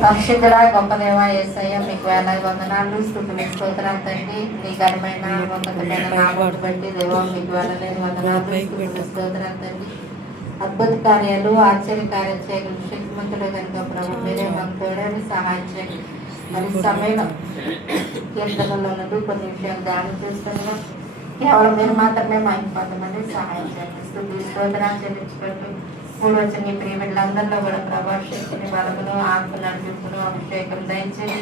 పరిశుద్ధుడా గొప్ప దేవ యేసయ్య మీకు వేలాది వందనాలు స్తుతులు స్తోత్రాలు తండ్రి మీ ఘనమైన ఉన్నతమైన నామమును బట్టి దేవ మీకు వేలాది వందనాలు స్తుతులు స్తోత్రాలు తండ్రి అద్భుత కార్యాలు ఆశ్చర్య కార్యాలు చేయగల శక్తిమంతుడు కనుక ప్రభు మీరే మాకు తోడని సహాయం చేయండి మరి సమయంలో కీర్తనలో నుండి కొన్ని విషయాలు ధ్యానం చేస్తున్నాం కేవలం మీరు మాత్రమే మైండ్ పొందమని సహాయం చేయండి స్తుతి స్తోత్రాలు చెల్లించుకుంటూ మూడు వచ్చిన ఈ ప్రియబిడ్డలందరిలో కూడా ప్రభావ శక్తిని బలమును ఆత్మ నడిపింపును అభిషేకం దయచేసి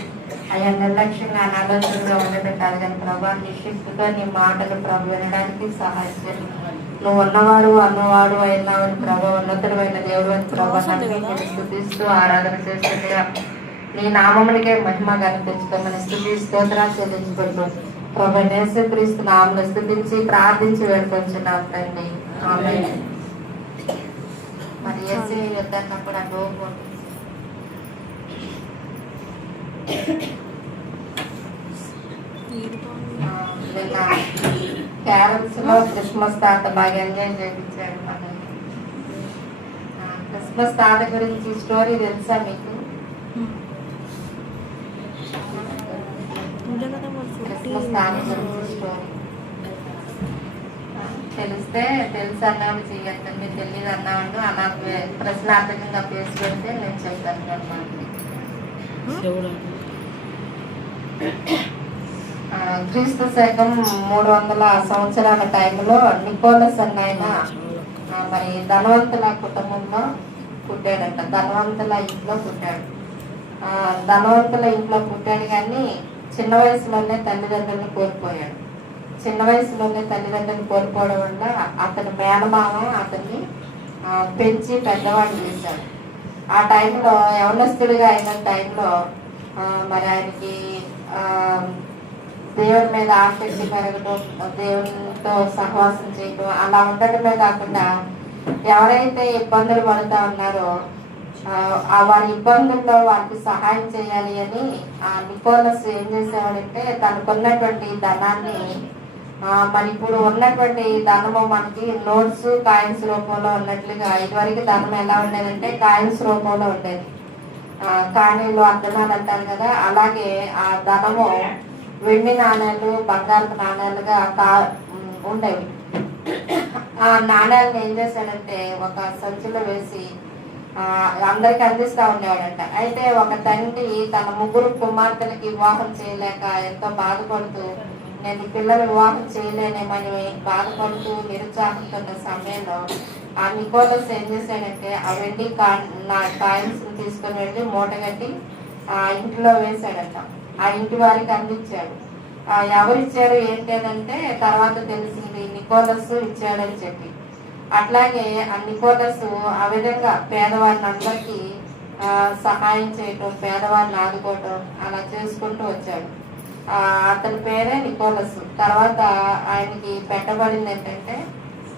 అయ్యా నిర్లక్ష్యంగా అనాలోచనగా ఉండటం కాదు కానీ ప్రభా నీ శక్తిగా నీ మాటలు ప్రభు వినడానికి సహాయం చేయండి నువ్వు ఉన్నవాడు అన్నవాడు అయినావని ప్రభా ఉన్నతుడైన దేవుడు అని ప్రభావాన్ని స్తుతిస్తూ ఆరాధన చేస్తుండగా నీ నామమునికే మహిమ కనిపించుకోమని స్తుతి స్తోత్రాలు చెల్లించుకుంటూ ప్రభు యేసుక్రీస్తు నామమును స్తుతించి ప్రార్థించి వేడుకొంచున్నాం తండ్రి ఆమేన్. మరి ఏసీ వద్దన్నప్పుడు ఆ లోపు క్యారల్స్ లో క్రిస్మస్ తాత బాగా ఎంజాయ్ చేయించాడు మన క్రిస్మస్ తాత గురించి స్టోరీ తెలుసా మీకు? క్రిస్మస్ తాత గురించి స్టోరీ తెలిస్తే తెలుసు అన్నాడు చెయ్యద్దు మీరు తెలియదు అన్నాడు అలా ప్రశ్నార్థకంగా పేసి పెడితే నేను చెప్తాను అనమాట. క్రీస్తు శకం 300 సంవత్సరాల టైంలో నికోలస్ అన్న ఆయన మరి ధనవంతుల కుటుంబంలో పుట్టాడంట. ధనవంతుల ఇంట్లో పుట్టాడు. ధనవంతుల ఇంట్లో పుట్టాడు కానీ చిన్న వయసులోనే తల్లిదండ్రులను కోల్పోయాడు. చిన్న వయసులోనే తల్లిదండ్రులు కోల్పోవడం వల్ల అతని మేనమామ అతన్ని పెంచి పెద్దవాడు చేశాడు. ఆ టైంలో యవనస్తుడిగా అయిన టైంలో మరి ఆయనకి దేవుని మీద ఆసక్తి పెరగడం, దేవునితో సహవాసం చేయడం అలా ఉండటమే కాకుండా ఎవరైతే ఇబ్బందులు పడుతూ ఉన్నారో వారి ఇబ్బందుల్లో వారికి సహాయం చేయాలి అని నికోలస్ ఏం చేసేవాడంటే తనకున్నటువంటి ధనాన్ని మరి ఇప్పుడు ఉన్నటువంటి ధనము మనకి నోట్స్ కాయిన్స్ రూపంలో ఉన్నట్లుగా ఇదివరకు ధనం ఎలా ఉండేదంటే కాయిన్స్ రూపంలో ఉండేది. కాణీలు అర్థనాలు అంటారు కదా, అలాగే ఆ ధనము వెండి నాణ్యాలు బంగారపు నాణ్యాలుగా ఉండేవి. ఆ నాణ్యాలను ఏం చేశాడంటే ఒక సంచిలో వేసి అందరికి అందిస్తూ ఉండేవాడంట. అయితే ఒక తండ్రి తన 3 కుమార్తెలకి వివాహం చేయలేక ఎంతో బాధపడుతూ నేను పిల్లలు వివాహం చేయలేనేమని బాధపడుతూ నిరుత్సాహంతో ఉన్న సమయంలో ఆ నికోలస్ ఏం చేశాడంటే ఆ వెండి కాయిన్స్ తీసుకుని వెళ్ళి మూటగట్టి ఆ ఇంట్లో వేశాడట. ఆ ఇంటి వారికి అందించాడు. ఎవరిచ్చారు ఏంటంటే తర్వాత తెలిసింది నికోలస్ ఇచ్చాడని చెప్పి. అట్లాగే ఆ నికోలస్ ఆ విధంగా పేదవారిని అందరికీ సహాయం చేయటం, పేదవారిని ఆదుకోవటం అలా చేసుకుంటూ వచ్చాడు. అతని పేరే నికోలస్. తర్వాత ఆయనకి పెట్టబడింది ఏంటంటే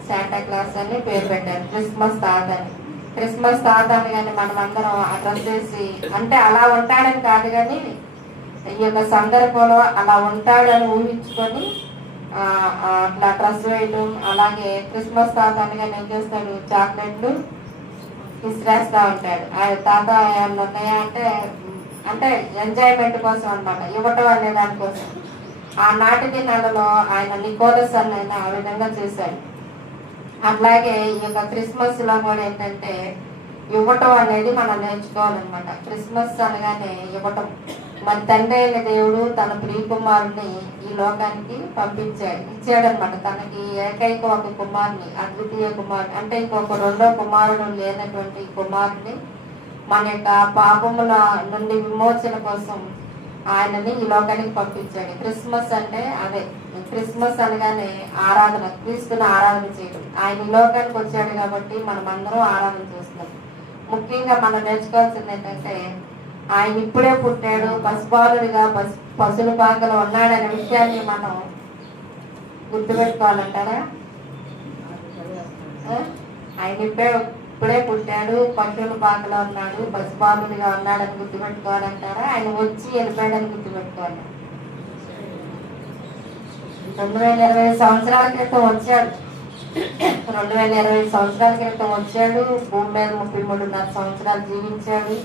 శాంటా క్లాస్ అని పేరు పెట్టారు, క్రిస్మస్ తాత అని. క్రిస్మస్ తాత అని కానీ మనం అందరం అడ్రస్ చేసి అంటే అలా ఉంటాడని కాదు కానీ ఈ యొక్క సందర్భంలో అలా ఉంటాడని ఊహించుకొని అట్లా డ్రెస్ వేయడం. అలాగే క్రిస్మస్ తాత అని కానీ ఏం చేస్తాడు, చాక్లెట్లు విసిరేస్తూ ఉంటాడు. ఆయన తాత ఏమన్నా ఉన్నాయా అంటే ఎంజాయ్మెంట్ కోసం అనమాట, ఇవ్వటం అనే దానికోసం. ఆనాటి దినాలలో ఆయన నికోలస్ అని ఆయన ఆ విధంగా చేశాడు. అట్లాగే ఈ యొక్క క్రిస్మస్ లో కూడా ఏంటంటే ఇవ్వటం అనేది మనం నేర్చుకోవాలన్నమాట. క్రిస్మస్ అనగానే ఇవ్వటం. మన తండ్రి అయిన దేవుడు తన ప్రియకుమారుని ఈ లోకానికి ఇచ్చాడనమాట. తనకి ఏకైక ఒక కుమారుని, అద్వితీయ కుమారుని, అంటే ఇంకొక రెండో కుమారుడు లేనటువంటి కుమారుని మన యొక్క పాపముల నుండి విమోచన కోసం ఆయనని ఈ లోకానికి పంపించాడు. క్రిస్మస్ అంటే అదే. క్రిస్మస్ అనగానే ఆరాధన, క్రీస్తుని ఆరాధన చేయడం. ఆయన ఈ లోకానికి వచ్చాడు కాబట్టి మనం అందరం ఆరాధన చేస్తున్నాం. ముఖ్యంగా మనం నేర్చుకోవాల్సింది ఏంటంటే ఆయన ఇప్పుడే పుట్టాడు, పసిబాలుడిగా పశువుల పాకలో ఉన్నాడనే విషయాన్ని మనం గుర్తుపెట్టుకోవాలంటారా? ఆయన ఇప్పుడే పుట్టాడు, పశువుల పాకలో ఉన్నాడు, పసిబాలుడిగా ఉన్నాడని గుర్తుపెట్టుకోవాలంటారా? ఆయన వచ్చి వెళ్ళిపోయాడని గుర్తుపెట్టుకోవాలి. 920 సంవత్సరాల క్రితం వచ్చాడు. 2020 సంవత్సరాల క్రితం వచ్చాడు. భూమి మీద 33.5 సంవత్సరాలు జీవించాడు.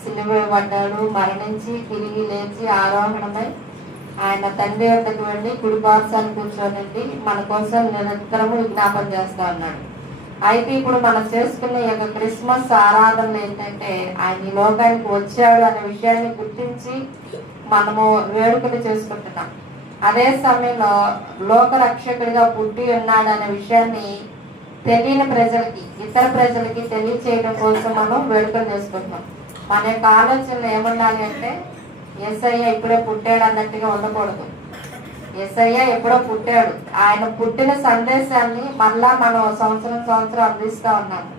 సిలువ పడ్డాడు, మరణించి తిరిగి లేచి ఆరోహణమై ఆయన తండ్రి వద్దకు వెళ్ళి కుడి పార్శ్వాన్ని కూర్చోనండి మన కోసం నిరంతరము విజ్ఞాపన చేస్తా ఉన్నాడు. అయితే ఇప్పుడు మనం చేసుకున్న ఈ యొక్క క్రిస్మస్ ఆరాధనలు ఏంటంటే ఆయన ఈ లోకానికి వచ్చాడు అనే విషయాన్ని గుర్తించి మనము వేడుకలు చేసుకుంటున్నాం. అదే సమయంలో లోక రక్షకుడిగా పుట్టి ఉన్నాడు అనే విషయాన్ని తెలియని ప్రజలకి, ఇతర ప్రజలకి తెలియచేయడం కోసం మనం వేడుకలు చేసుకుంటున్నాం. మన యొక్క ఆలోచనలు ఏముండాలి అంటే యేసయ్య ఇప్పుడే పుట్టాడు అన్నట్టుగా ఉండకూడదు. యేసయ్య ఎప్పుడో పుట్టాడు, ఆయన పుట్టిన సందేశాన్ని మళ్ళా మనం సంవత్సరం అందిస్తూ ఉన్నాము.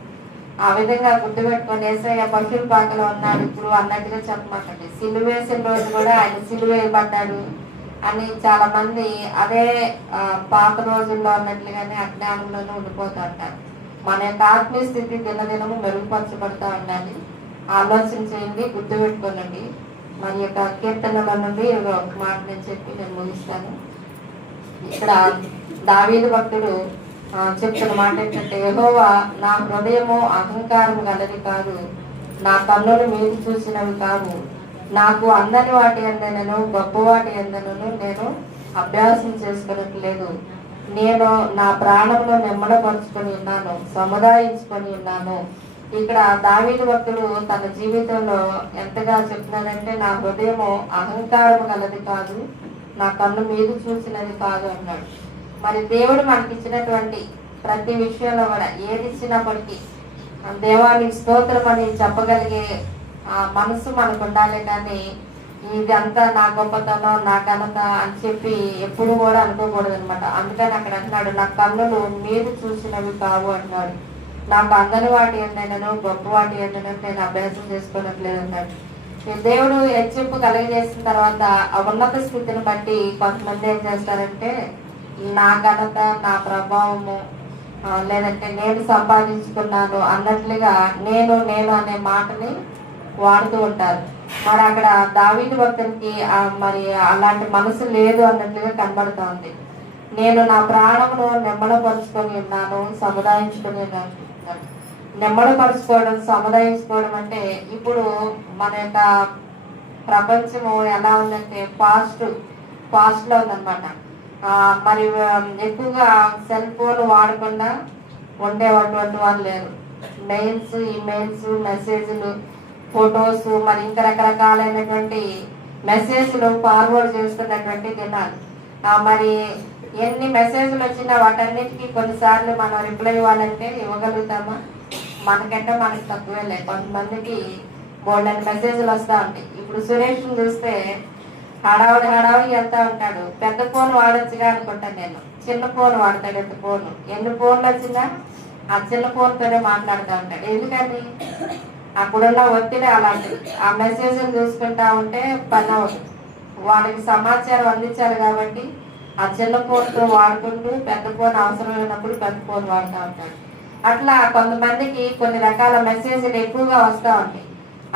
ఆ విధంగా గుర్తుపెట్టుకొని యేసయ్య పశువుల పాకలో ఉన్నాడు ఇప్పుడు అన్నట్టుగా చెప్పమాకండి. సిలువేసిన రోజు కూడా ఆయన సిలువేయబడ్డాడు అని చాలా మంది అదే పాత రోజుల్లో అన్నట్లుగానే అజ్ఞానంలోనే ఉండిపోతూ ఉంటారు. మన యొక్క ఆత్మీయ స్థితి దినదినము మెరుగుపరచబడతా ఉండాలి. ఆలోచన చేయండి, గుర్తుపెట్టుకోనండి. మన యొక్క కీర్తనల నుండి ఒక మాట నేను చెప్పి నేను ముగిస్తాను. ఇక్కడ దావీదు భక్తుడు చెప్తున్న మాట ఏంటంటే, యెహోవా నా హృదయము అహంకారం గలది కాదు, నా కన్నులు మీరు చూసినవి కావు, నాకు అందని వాటి అందనను గొప్ప వాటి అందనను నేను అభ్యాసం చేసుకునట్లేదు. నేను నా ప్రాణంలో నెమ్మడపరుచుకొని ఉన్నాను, సముదాయించుకొని ఉన్నాను. ఇక్కడ దావీదు భక్తుడు తన జీవితంలో ఎంతగా చెప్తున్నాడంటే, నా హృదయము అహంకారం గలది కాదు, నా కన్ను మీద చూసినది కాదు అన్నాడు. మరి దేవుడు మనకి ఇచ్చినటువంటి ప్రతి విషయంలో కూడా ఏది ఇచ్చినప్పటికీ దేవానికి స్తోత్రం అని చెప్పగలిగే మనసు మనకు ఉండాలి. కానీ ఇదంతా నా గొప్పతనం, నా ఘనత అని చెప్పి ఎప్పుడు కూడా అనుకోకూడదు అనమాట. అందుకని అక్కడ అంటున్నాడు, నా కన్నులు మీరు చూసినవి కావు అంటున్నాడు. నాకు అందని వాటి ఏంటైనాను గొప్ప వాటి ఏంటైనా నేను అభ్యాసం చేసుకోనట్లేదు అన్నాడు. దేవుడు హెచ్చింపు కలిగజేసిన తర్వాత ఆ ఉన్నత స్థితిని బట్టి కొంతమంది ఏం చేస్తారంటే నా ఘనత, నా ప్రభావము, లేదంటే నేను సంపాదించుకున్నాను అన్నట్లుగా నేను అనే మాటని వాడుతూ ఉంటారు. మరి అక్కడ దావీదు భక్తునికి మరి అలాంటి మనసు లేదు అన్నట్లుగా కనబడుతూ ఉంది. నేను నా ప్రాణమును నెమ్మడపరుచుకొని ఉన్నాను, సముదాయించుకొని ఉన్నాను. నెమ్మడపరుచుకోవడం, సముదాయించుకోవడం అంటే ఇప్పుడు మన యొక్క ప్రపంచము ఎలా ఉందంటే ఫాస్ట్లో ఉందన్నమాట. మరి ఎక్కువగా సెల్ ఫోన్ వాడకుండా ఉండేటువంటి వాళ్ళు లేరు. మెయిల్స్, ఈమెయిల్స్, మెసేజ్లు, ఫొటోస్, మరి ఇంకా రకరకాలైనటువంటి మెసేజ్లు ఫార్వర్డ్ చేస్తున్నటువంటి దినాలు. మరి ఎన్ని మెసేజ్లు వచ్చినా వాటన్నిటికీ కొన్నిసార్లు మనం రిప్లై ఇవ్వాలంటే ఇవ్వగలుగుతామా? మనకంటే మనకి తక్కువేలే. కొంతమందికి బోల్డెన్ మెసేజ్లు వస్తూ ఉంటాయి. ఇప్పుడు సురేష్ని చూస్తే హడావుడి వెళ్తా ఉంటాడు. పెద్ద ఫోన్ వాడొచ్చుగా అనుకుంటాను నేను. చిన్న ఫోన్ వాడతాడు. ఎన్ని ఫోన్లు వచ్చినా ఆ చిన్న ఫోన్తోనే మాట్లాడుతూ ఉంటాడు. ఎందుకని? అప్పుడున్న ఒత్తిడి అలాంటిది. ఆ మెసేజ్లు చూసుకుంటా ఉంటే పని అవుతుంది. వాళ్ళకి సమాచారం అందించాలి కాబట్టి ఆ చిన్న ఫోన్తో వాడుకుంటూ పెద్ద ఫోన్ అవసరమైనప్పుడు పెద్ద ఫోన్ వాడుతూ ఉంటాడు. అట్లా కొంతమందికి కొన్ని రకాల మెసేజ్లు ఎక్కువగా వస్తూ ఉంటాయి.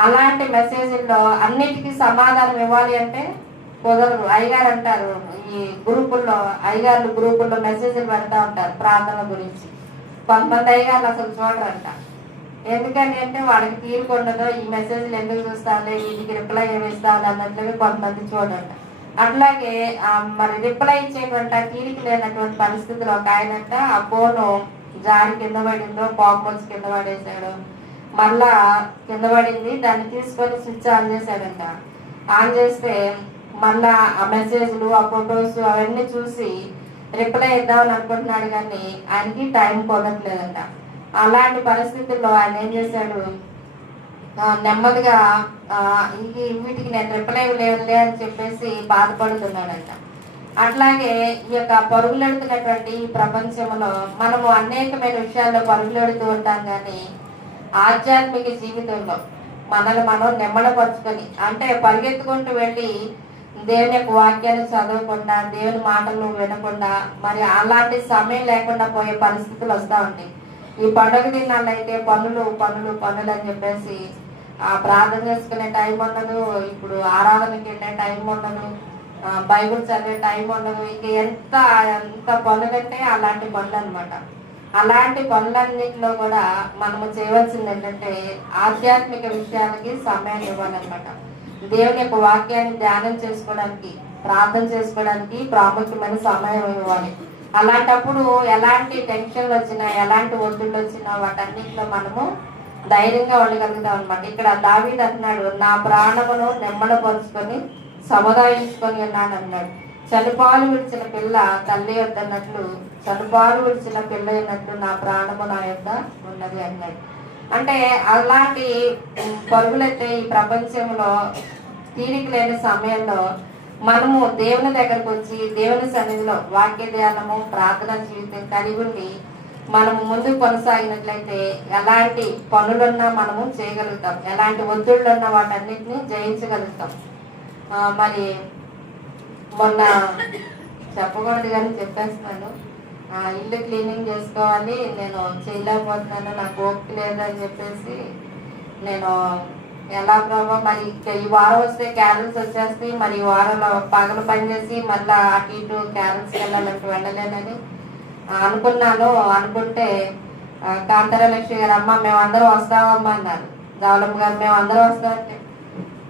అలాంటి మెసేజ్ల్లో అన్నిటికీ సమాధానం ఇవ్వాలి అంటే కుదరదు. అయ్యగారు అంటారు, ఈ అయ్యగారులు గ్రూపుల్లో మెసేజ్లు పెడతా ఉంటారు ప్రార్థన గురించి. కొంతమంది అయ్యగారులు అసలు చూడరంట. ఎందుకని అంటే వాళ్ళకి తీరుకుండదో ఈ మెసేజ్లు ఎందుకు చూస్తాను, వీటికి రిప్లై ఏమి ఇస్తాను అన్నట్లుగా కొంతమంది చూడంట. అట్లాగే మరి రిప్లై ఇచ్చేటువంటి తీరిక లేనటువంటి పరిస్థితుల్లో ఒక ఆయనంట ఆ ఫోను జారి కింద పడిందో, కోపం వచ్చి కింద పడేసాడు. మళ్ళా కింద పడింది, దాన్ని తీసుకొని స్విచ్ ఆన్ చేశాడంట. ఆన్ చేస్తే మళ్ళా ఆ మెసేజ్లు, ఆ ఫొటోస్ అవన్నీ చూసి రిప్లై ఇద్దామని అనుకుంటున్నాడు, కానీ ఆయనకి టైం కుదరట్లేదంట. అలాంటి పరిస్థితుల్లో ఆయన ఏం చేశాడు, నెమ్మదిగా వీటికి నేను రిప్లై లేదులే అని చెప్పేసి బాధపడుతున్నాడంట. అట్లాగే ఈ యొక్క పరుగులెడుతున్నటువంటి ఈ ప్రపంచంలో మనము అనేకమైన విషయాల్లో పరుగులెడుతూ ఉంటాం, కానీ ఆధ్యాత్మిక జీవితంలో మనల్ని మనం నెమ్మడపరుచుకొని, అంటే పరిగెత్తుకుంటూ వెళ్ళి దేవుని యొక్క వాక్యాన్ని చదవకుండా, దేవుని మాటలు వినకుండా, మరి అలాంటి సమయం లేకుండా పోయే పరిస్థితులు వస్తూ ఉంటాయి. ఈ పండుగ దినాల్లో అయితే పనులు అని చెప్పేసి ప్రార్థన చేసుకునే టైం ఉండదు, ఇప్పుడు ఆరాధనకి వెళ్ళే టైం ఉండదు, బైబుల్ చదివే టైం ఉండదు. ఇంక ఎంత ఎంత పనులంటే అలాంటి పనులు అనమాట. అలాంటి పనులన్నింటిలో కూడా మనము చేయవలసింది ఏంటంటే ఆధ్యాత్మిక విషయాలకి సమయాన్ని ఇవ్వాలన్నమాట. దేవుని యొక్క వాక్యాన్ని ధ్యానం చేసుకోవడానికి, ప్రార్థన చేసుకోవడానికి ప్రాముఖ్యమైన సమయం ఇవ్వాలి. అలాంటప్పుడు ఎలాంటి టెన్షన్లు వచ్చినా, ఎలాంటి ఒత్తిళ్ళు వచ్చినా వాటన్నిటిలో మనము ధైర్యంగా ఉండగలుగుతాం అనమాట. ఇక్కడ దావీదు అంటున్నాడు, నా ప్రాణమును నెమ్మడపరుచుకొని సముదాయించుకొని ఉన్నాను అన్నాడు. చనుపాలు విడిచిన పిల్ల తల్లి యొద్ద అన్నట్లు, చనుపాలు విడిచిన పిల్ల అన్నట్లు నా ప్రాణము నా యొద్ద ఉన్నది అన్నాడు. అంటే అలాంటి పరుగులైతే ఈ ప్రపంచంలో తీరిక లేని సమయంలో మనము దేవుని దగ్గరకు వచ్చి దేవుని సన్నిధిలో వాక్య ధ్యానము, ప్రార్థన జీవితం కలిగి ఉండి మనము ముందుకు కొనసాగినట్లయితే ఎలాంటి పనులున్నా మనము చేయగలుగుతాం, ఎలాంటి ఒత్తిళ్ళున్నా వాటన్నిటిని జయించగలుగుతాం. మరి మొన్న చెప్పకూడదు కానీ చెప్పేస్తున్నాను, ఇల్లు క్లీనింగ్ చేసుకోవాలి, నేను చేయలేకపోతున్నాను, నాకు ఓపిక లేదని చెప్పేసి నేను ఎలా ప్రభావ మరి ఈ వారం వస్తే క్యారల్స్ వచ్చేస్తాయి, మరి ఈ వారంలో పగలు పనిచేసి మళ్ళీ అటు ఇటు క్యారల్స్కి వెళ్ళాలంటే వెళ్ళలేనని అనుకున్నాను. అనుకుంటే కాంతార లక్ష్మి గారు, అమ్మ మేమందరం వస్తామమ్మా అన్నారు. జావలమ్మ గారు మేమందరం వస్తామంటే,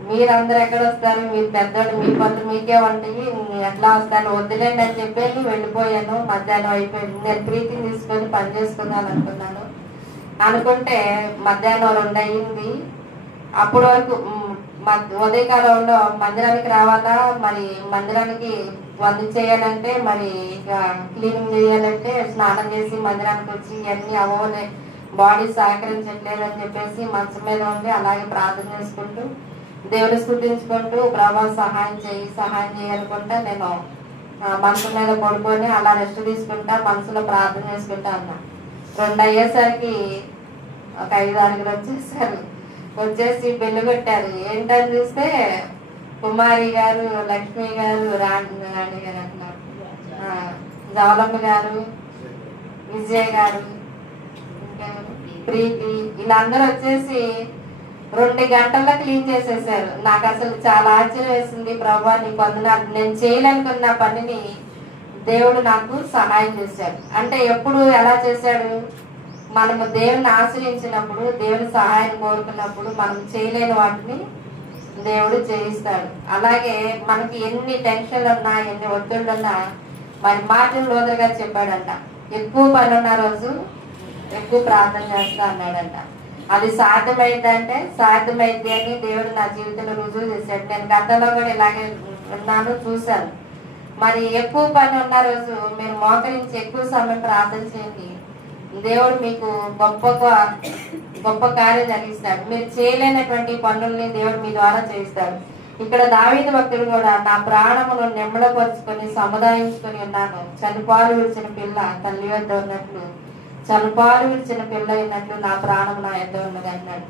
మీరందరూ ఎక్కడ వస్తారు, మీరు పెద్దోళ్ళు, మీ పనులు మీకే ఉంటాయి, ఎట్లా వస్తాను, వద్దులేండి అని చెప్పేసి వెళ్ళిపోయాను. మధ్యాహ్నం అయిపోయింది. నేను ప్రీతిని తీసుకొని పని చేసుకుందాం అనుకున్నాను. అనుకుంటే మధ్యాహ్నం 2 అయ్యింది. అప్పటి వరకు ఉదయకాలంలో మందిరానికి రావాలా, మరి మందిరానికి వంద చేయాలంటే, మరి ఇక క్లీనింగ్ చేయాలంటే, స్నానం చేసి మందిరానికి వచ్చి ఇవన్నీ అవ్వలే, బాడీ సహకరించట్లేదని చెప్పేసి మంచం మీద ఉండి అలాగే ప్రార్థన చేసుకుంటూ దేవుని స్తుతించుకుంటూ ప్రభా సహాయం చేయాలనుకుంటా నేను మనసు మీద పడుకొని అలా రెస్ట్ తీసుకుంటా, మనసులో ప్రార్థన చేసుకుంటా ఉన్నా. 2 అయ్యేసరికి ఒక 5-6 వచ్చేసారు. వచ్చేసి బెల్లు పెట్టారు. ఏంటని చూస్తే కుమారి గారు, లక్ష్మి గారు, రాణి గారు అంటున్నారు, జవలమ్మ గారు, విజయ్ గారు, ప్రీతి, వీళ్ళందరూ వచ్చేసి 2 గంటల్లో క్లీన్ చేసేసారు. నాకు అసలు చాలా ఆశ్చర్యం వేసింది. ప్రభా నీకు వందనాలు, నేను చేయాలనుకున్న పనిని దేవుడు నాకు సహాయం చేశాడు. అంటే ఎప్పుడు ఎలా చేశాడు, మనము దేవుని ఆశ్రయించినప్పుడు, దేవుని సహాయం కోరుకున్నప్పుడు మనం చేయలేని వాటిని దేవుడు చేయిస్తాడు. అలాగే మనకి ఎన్ని టెన్షన్లు ఉన్నా, ఎన్ని ఒత్తిళ్ళు ఉన్నా, మరి మార్టిన్ లూథర్ గారు చెప్పాడంట, ఎక్కువ పని ఉన్న రోజు ఎక్కువ ప్రార్థన చేస్తా అన్నాడంట. అది సాధ్యమైందంటే సాధ్యమైంది అని దేవుడు నా జీవితంలో రుజువు చేశాడు. నేను గతంలో కూడా ఇలాగే ఉన్నాను, చూశాను. మరి ఎక్కువ పని ఉన్న రోజు మీరు మోకరించి ఎక్కువ సమయం ప్రార్థన చేయండి, దేవుడు మీకు గొప్ప కార్యం జరిగిస్తాడు. మీరు చేయలేనటువంటి పనుల్ని దేవుడు మీ ద్వారా చేయిస్తాడు. ఇక్కడ దావీదు భక్తుడు కూడా, నా ప్రాణమును నెమ్మడపరుచుకొని సముదాయించుకొని ఉన్నాను, చనిపాలు విడిచిన పిల్ల తల్లి వద్ద ఉన్నట్లు, చనిపాలు విడిచిన పిల్ల అయినట్లు నా ప్రాణం నా యొద్ద ఉన్నది అన్నాడు.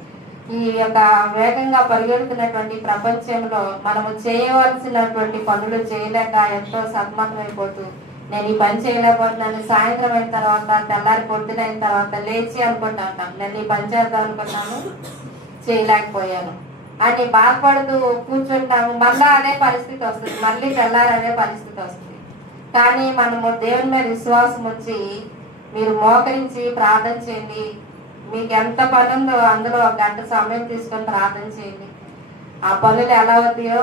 ఈ యొక్క వేగంగా పరిగెడుతున్నటువంటి ప్రపంచంలో మనము చేయవలసినటువంటి పనులు చేయలేక ఎంతో సతమతమైపోతూ, నేను ఈ పని చేయలేకపోతున్నాను, సాయంత్రం అయిన తర్వాత, తెల్లారి పొద్దునైన తర్వాత లేచి అనుకుంటా ఉంటాం, నేను ఈ పని చేద్దాం అనుకున్నాను చేయలేకపోయాను అని బాధపడుతూ కూర్చుంటాము. మళ్ళా అదే పరిస్థితి వస్తుంది, మళ్ళీ తెల్లారి అదే పరిస్థితి వస్తుంది. కానీ మనము దేవుని మీద విశ్వాసం ఉంచి మీరు మోకరించి ప్రార్థన చేయండి. మీకు ఎంత పని ఉందో అందులో 1 గంట సమయం తీసుకొని ప్రార్థన చేయండి. ఆ పనులు ఎలా అవుతాయో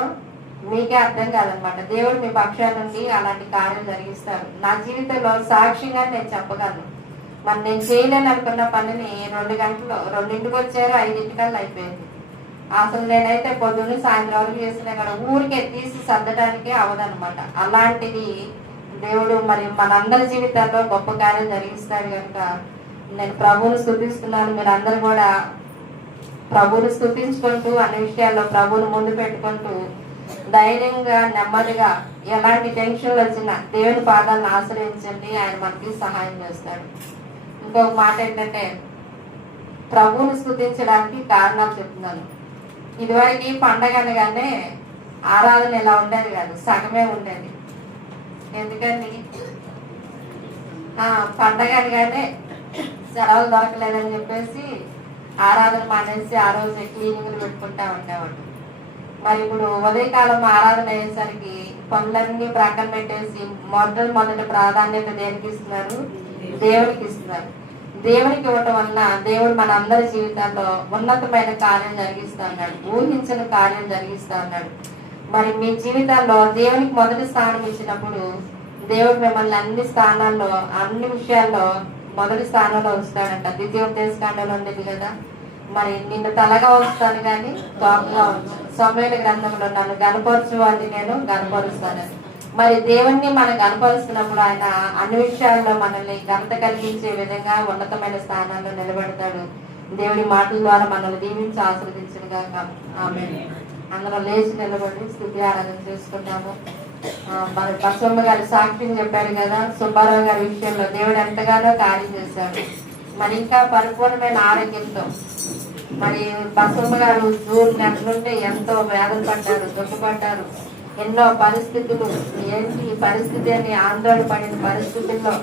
మీకే అర్థం కాదనమాట. దేవుడు మీ పక్షాల నుండి అలాంటి కార్యం జరిగిస్తాడు. నా జీవితంలో సాక్ష్యంగా నేను చెప్పగలను. మరి నేను చేయలేని అనుకున్న పనిని 2 గంటలు, 2ంటికి వచ్చారు, 5ంటికల్లా అయిపోయింది. అసలు నేనైతే పొద్దున్న సాయంత్రం వరకు చేసిన కూడా ఊరికే తీసి సర్దడానికే అవ్వదనమాట. అలాంటిది దేవుడు మరి మనందరి జీవితాల్లో గొప్ప కార్యం జరిగిస్తాడు కనుక నేను ప్రభువుని స్తుతిస్తున్నాను. మీరు అందరూ కూడా ప్రభువుని స్తుతించుకుంటూ అన్ని విషయాల్లో ప్రభువుని ముందు పెట్టుకుంటూ ధైర్యంగా, నెమ్మదిగా, ఎలాంటి టెన్షన్లు వచ్చినా దేవుని పాదాలను ఆశ్రయించండి, ఆయన మనకి సహాయం చేస్తాడు. ఇంకొక మాట ఏంటంటే, ప్రభువుని స్తుతించడానికి కారణాలు చెప్తున్నాను. ఇదివరకు పండగ అనగానే ఆరాధన ఎలా ఉండేది కాదు, సగమే ఉండేది. ఎందుకని పండగ అనగానే సెలవులు దొరకలేదని చెప్పేసి ఆరాధన మానేసి ఆ రోజు క్లీనింగ్లు పెట్టుకుంటా ఉండేవాడు. మరి ఇప్పుడు ఉదయకాలం ఆరాధన అయ్యేసరికి పనులన్నీ ప్రక్కన పెట్టేసి మొదటి ప్రాధాన్యత దేనికి ఇస్తున్నారు? దేవునికి ఇస్తున్నారు. దేవునికి ఇవ్వటం వల్ల దేవుడు మన అందరి జీవితాల్లో ఉన్నతమైన కార్యం జరిగిస్తా ఉన్నాడు, ఊహించిన కార్యం జరిగిస్తా ఉన్నాడు. మరి మీ జీవితాల్లో దేవునికి మొదటి స్థానం ఇచ్చినప్పుడు దేవుడు మిమ్మల్ని అన్ని స్థానాల్లో, అన్ని విషయాల్లో మొదటి స్థానంలో ఉంచుతాడంట. ద్వితీయోపదేశకాండంలో ఉండేది కదా, మరి నిన్ను తలగా ఉంచుతాను కానీ తోకగా ఉంచు. సమూయేలు గ్రంథంలో నన్ను గనపరచు అని నేను గనపరుస్తానని. మరి దేవుణ్ణి మనం గనపరుస్తున్నప్పుడు ఆయన అన్ని విషయాల్లో మనల్ని ఘనత కలిగించే విధంగా ఉన్నతమైన స్థానాల్లో నిలబెడతాడు. దేవుడి మాటల ద్వారా మనల్ని దీవించి ఆశీర్వదించుగా. ఆమేన్. అందులో లేచి నిలబడి స్తుతి ఆరాధన చేసుకుంటాము. మరి బసవమ్మ గారి సాక్ష్యం చెప్పారు కదా, సుబ్బారావు గారి విషయంలో దేవుడు ఎంతగానో కార్యం చేశాడు. మరి ఇంకా పరిపూర్ణమైన ఆరోగ్యంతో మరి బసవమ్మ గారు జూన్ నెల నుండి ఎంతో వేదన పడ్డారు, దుఃఖపడ్డారు. ఎన్నో పరిస్థితులు, ఏంటి ఈ పరిస్థితి అని ఆందోళన పడిన పరిస్థితుల్లో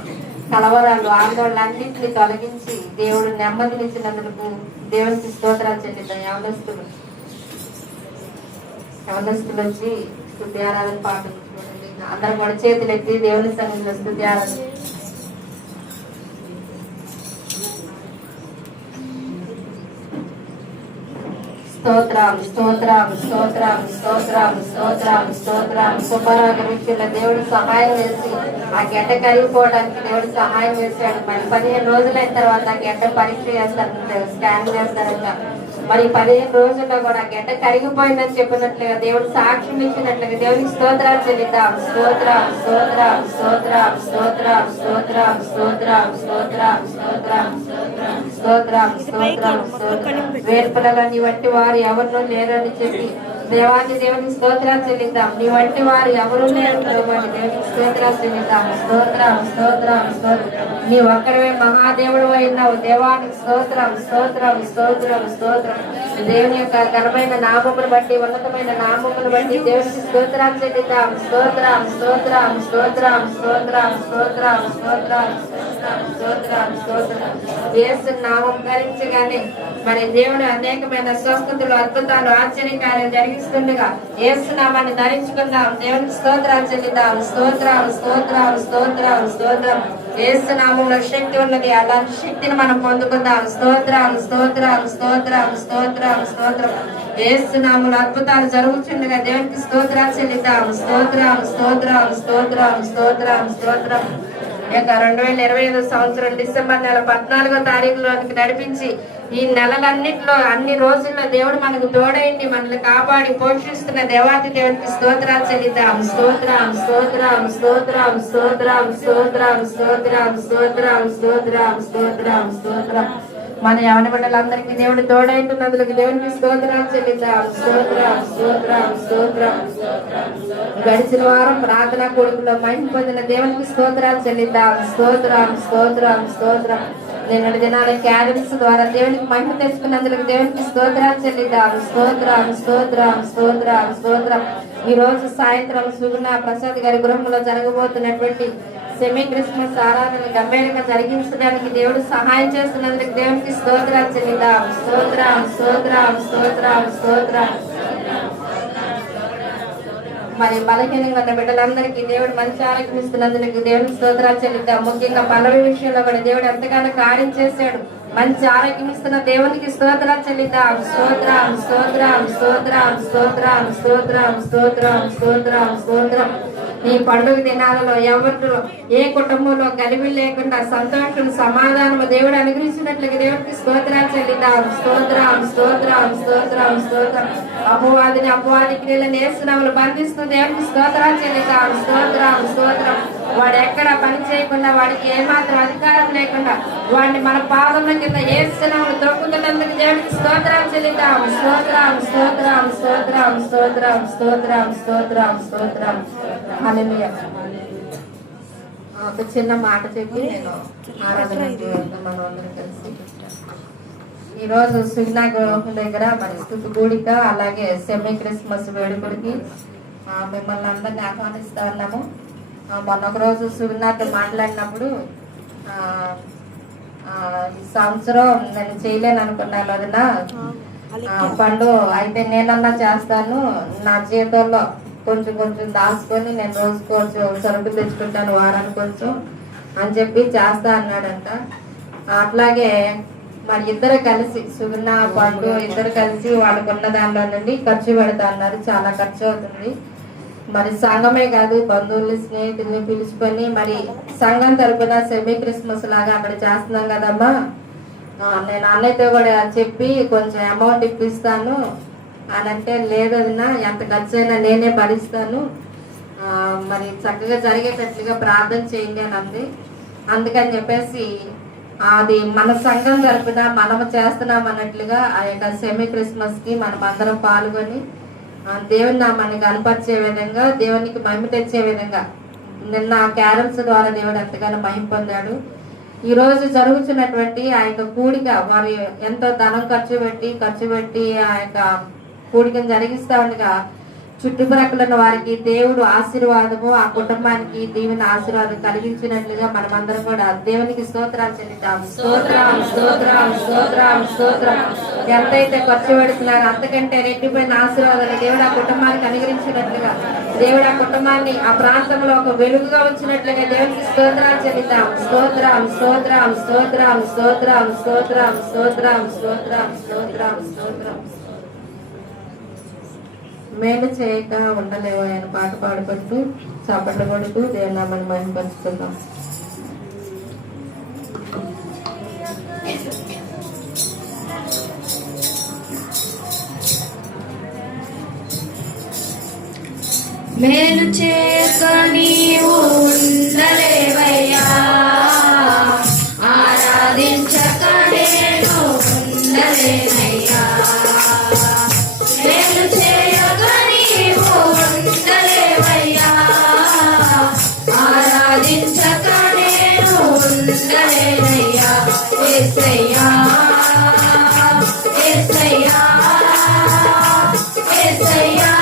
కలవరాలు, ఆందోళన అన్నింటినీ తొలగించి దేవుడు నెమ్మదినిచ్చినందుకు దేవునికి స్తోత్రాలు చెల్లిద్దాం. యవనస్తులు వచ్చి స్తుతి ఆరాధన పాటలు అందరూ కూడా చేతులు ఎత్తి దేవుని సన్నిధిలో స్తుతి ఆరాధన. స్తోత్రం స్తోత్రం స్తోత్రం స్తోత్రం స్తోత్రం స్తోత్రం. సుబ్బారావు విషయంలో దేవుడు సహాయం చేసి ఆ గడ్డ కరిగిపోవడానికి దేవుడు సహాయం చేశాడు. మరి 15 రోజులైన తర్వాత ఆ గడ్డ పరీక్ష చేస్తారు, స్కాన్ చేస్తారంట. మరి 15 రోజుల్లో కూడా గడ్డ కరిగిపోయిందని చెప్పినట్లుగా దేవుడు సాక్ష్యం ఇచ్చినట్లుగా దేవునికి స్తోత్రాలు చెల్లిద్దాం. స్తోత్రం స్తోత్రం స్తోత్రం స్తోత్రం స్తోత్రం స్తోత్రం స్తోత్రం స్తోత్రం స్తోత్రం స్తోత్రం స్తోత్రం. వేర్పలలో నీ వంటి వారు ఎవరినూ లేరని చెప్పి దేవునికి స్తోత్రాలు చెల్లిద్దాం. నీ వంటి వారు ఎవరు లేరు, దేవునికి స్తోత్రాలు చెల్లిద్దాం. స్తోత్రం స్తోత్రం స్తోత్రం. నీ ఒక్కడవే మహాదేవుడు అయినావు, దేవానికి స్తోత్రం స్తోత్రం స్తోత్రం స్తోత్రం. దేవుని యొక్క ఘనమైన నామమును బట్టి, ఉన్నతమైన నామమును బట్టి దేవునికి స్తోత్రాలు చెల్లిద్దాం. స్తోత్రం స్తోత్రం స్తోత్రం స్తోత్రం స్తోత్రం స్తోత్రం స్తోత్రం స్తోత్రం. యేసు నామం ధరించగానే మరి దేవుడు అనేకమైన స్వస్థతలు, అద్భుతాలు, ఆశ్చర్యకార్యాలు జరిగిస్తుండగా యేసు నామాన్ని ధరించుకుందాం. దేవునికి స్తోత్రాలు చెల్లిద్దాం. స్తోత్రం స్తోత్రం స్తోత్రం స్తోత్రం. యేసు నామంలో శక్తి ఉన్నది, అలాంటి శక్తిని మనం పొందుకుందాం. స్తోత్రం స్తోత్రం స్తోత్రం స్తోత్రం స్తోత్రం. యేసు నామంలో అద్భుతాలు జరుగుతుండగా దేవునికి స్తోత్రాలు చెల్లిద్దాం. స్తోత్రం స్తోత్రం స్తోత్రం స్తోత్రం స్తోత్రం. 2025 సంవత్సరం డిసెంబర్ నెల 14వ తారీఖులోనికి నడిపించి ఈ నెలలన్నింటిలో అన్ని రోజుల్లో దేవుడు మనకు తోడైంది, మనల్ని కాపాడి పోషిస్తున్న దేవాతి దేవునికి స్తోత్రాలు చెల్లిద్దాం. స్తోత్రం స్తోత్రం స్తోత్రం స్తోత్రం స్తోత్రం స్తోత్రం స్తోత్రం స్తోత్రం స్తోత్రం స్తోత్రం. మన యవన బిడ్డలందరికీ దేవుడు తోడైతున్నందుకు దేవునికి స్తోత్రాలు చెల్లిద్దాం. స్తోత్రం స్తోత్రం స్తోత్రం. గడిచిన వారం ప్రార్థన కొడుకులో మహిమ పొందిన దేవునికి స్తోత్రాలు చెల్లిద్దాం. స్తోత్రం స్తోత్రం స్తోత్రం. నిన్నటి దినాల క్యారెన్స్ ద్వారా దేవునికి మహిమ తెచ్చుకున్నందుకు దేవునికి స్తోత్రాలు చెల్లిద్దాం. స్తోత్రం స్తోత్రం స్తోత్రం స్తోత్రం. ఈ రోజు సాయంత్రం సుగుణ ప్రసాద్ గారి గృహంలో జరగబోతున్నటువంటి సెమీ క్రిస్మస్ ఆరాధన గంభీరంగా జరిగించడానికి దేవుడు సహాయం చేస్తున్నందుకు దేవునికి స్తోత్రాలు చెల్లిద్దాం. స్తోత్రం స్తోత్రం స్తోత్రం స్తోత్రం. మరి బలహీనంగా ఉన్న బిడ్డలందరికీ దేవుడు మంచి ఆరోగ్యం ఇస్తున్నందుకు దేవునికి స్తోత్రాలు చెల్లిద్దాం. ముఖ్యంగా పల్లవి విషయంలో కూడా దేవుడు ఎంతగానో కార్యం చేశాడు. మంచి ఆరోగ్యం ఇస్తున్న దేవునికి స్తోత్రాలు చెల్లిద్దాం. స్తోత్రం స్తోత్రం స్తోత్రం స్తోత్రం స్తోత్రం స్తోత్రం స్తోత్రం స్తోత్రం. ఈ పండుగ దినాలలో ఎవరు ఏ కుటుంబంలో కలివి లేకుండా సంతోషం, సమాధానం దేవుడు అనుగ్రహించినట్లుగా దేవుడికి స్తోత్రాలు చెల్లిద్దాం. స్తోత్రం స్తోత్రం స్తోత్రం స్తోత్రం. అపవాది క్రియలను యేసునామములో బంధిస్తూ దేవుడికి స్తోత్రాలు చెల్లిద్దాం. స్తోత్రం స్తోత్రం. వాడు ఎక్కడ పని చేయకుండా, వాడికి ఏమాత్రం అధికారం లేకుండా వాడిని మన పాదముల కింద యేసునామములో తొక్కుతున్నందుకు దేవుడికి స్తోత్రాలు చెల్లిద్దాం. స్తోత్రం స్తోత్రం స్తోత్రం స్తోత్రం స్తోత్రం స్తోత్రం స్తోత్రం. హల్లెలూయా. ఒక చిన్న మాట చెప్పి నేను ఆరాధన మనం అందరం కలిసి ఈరోజు సుగినా గృహం దగ్గర మరి స్తుతి కూడిక, అలాగే సెమీ క్రిస్మస్ వేడుకడికి మిమ్మల్ని అందరినీ ఆహ్వానిస్తా ఉన్నాము. మొన్న ఒక రోజు సుగినాతో మాట్లాడినప్పుడు ఈ సంవత్సరం నేను చేయలేను అనుకున్నాను, వదిన పండు అయితే నేనన్నా చేస్తాను, నా జీవితంలో కొంచెం కొంచెం దాచుకొని నేను రోజు కొంచెం సరుకులు తెచ్చుకుంటాను వారానికి కొంచెం అని చెప్పి చేస్తా అన్నాడంట. అట్లాగే మరి ఇద్దరు కలిసి సుగుణ పండు ఇద్దరు కలిసి వాళ్ళకు ఉన్న దాంట్లో నుండి ఖర్చు పెడతా అన్నారు. చాలా ఖర్చు అవుతుంది. మరి సంఘమే కాదు బంధువుల్ని స్నేహితుల్ని పిలుచుకొని మరి సంఘం తరపున సెమీ క్రిస్మస్ లాగా అక్కడ చేస్తున్నాం కదమ్మా, నేను అన్నయ్యతో కూడా చెప్పి కొంచెం అమౌంట్ ఇప్పిస్తాను అని అంటే, లేదన్నా ఎంత ఖర్చు అయినా నేనే భరిస్తాను, మరి చక్కగా జరిగేటట్లుగా ప్రార్థన చేయండి అని అంది. అందుకని చెప్పేసి అది మన సంఘం తరపున మనము చేస్తున్నాం అన్నట్లుగా ఆ యొక్క సెమీ క్రిస్మస్ కి మనం అందరం పాల్గొని దేవుని నామాన్ని కనపరిచే విధంగా, దేవునికి మహిమ తెచ్చే విధంగా నిన్న క్యారల్స్ ద్వారా దేవుడు ఎంతగానో మహిమ పొందాడు. ఈ రోజు జరుగుతున్నటువంటి ఆ యొక్క కూడిక వారు ఎంతో ధనం ఖర్చు పెట్టి ఆ యొక్క కూడికను జరిగిస్తా ఉండగా చుట్టుప్రక్కల ఉన్న వారికి దేవుడు ఆశీర్వాదము, ఆ కుటుంబానికి దేవుని ఆశీర్వాదం కలిగించినట్లుగా మనమందరం కూడా దేవునికి స్తోత్రాలు చెల్లిద్దాం. స్తోత్రం స్తోత్రం స్తోత్రం స్తోత్రం. ఎంతైతే ఖర్చు పెడుతున్నారో అంతకంటే రెట్టిపోయిన ఆశీర్వాదాలు దేవుడు ఆ కుటుంబానికి అనుగ్రహించినట్లుగా, దేవుడు ఆ కుటుంబాన్ని ఆ ప్రాంతంలో ఒక వెలుగుగా ఉంచినట్లుగా దేవునికి స్తోత్రాలు చెల్లిద్దాం. స్తోత్రం స్తోత్రం స్తోత్రం స్తోత్రం స్తోత్రం స్తోత్రం స్తోత్రం స్తోత్రం స్తోత్రం. మేలు చేయక ఉండలేవు ఆయన పాట పాడుకుంటూ చప్పట్లు కొడుతూ దేవుని నామాన్ని మహిమపరుచుకుందాం. మేలు చేయక నీవు ఉండలేవయ్యా, ఆరాధించక నేను ఉండలేనయ్యా. మేలు చేయక నీవు ఉండలేవయ్యా, ఆరాధించక నేను ఉండలేనయ్యా. యేసయ్యా యేసయ్యా యేసయ్యా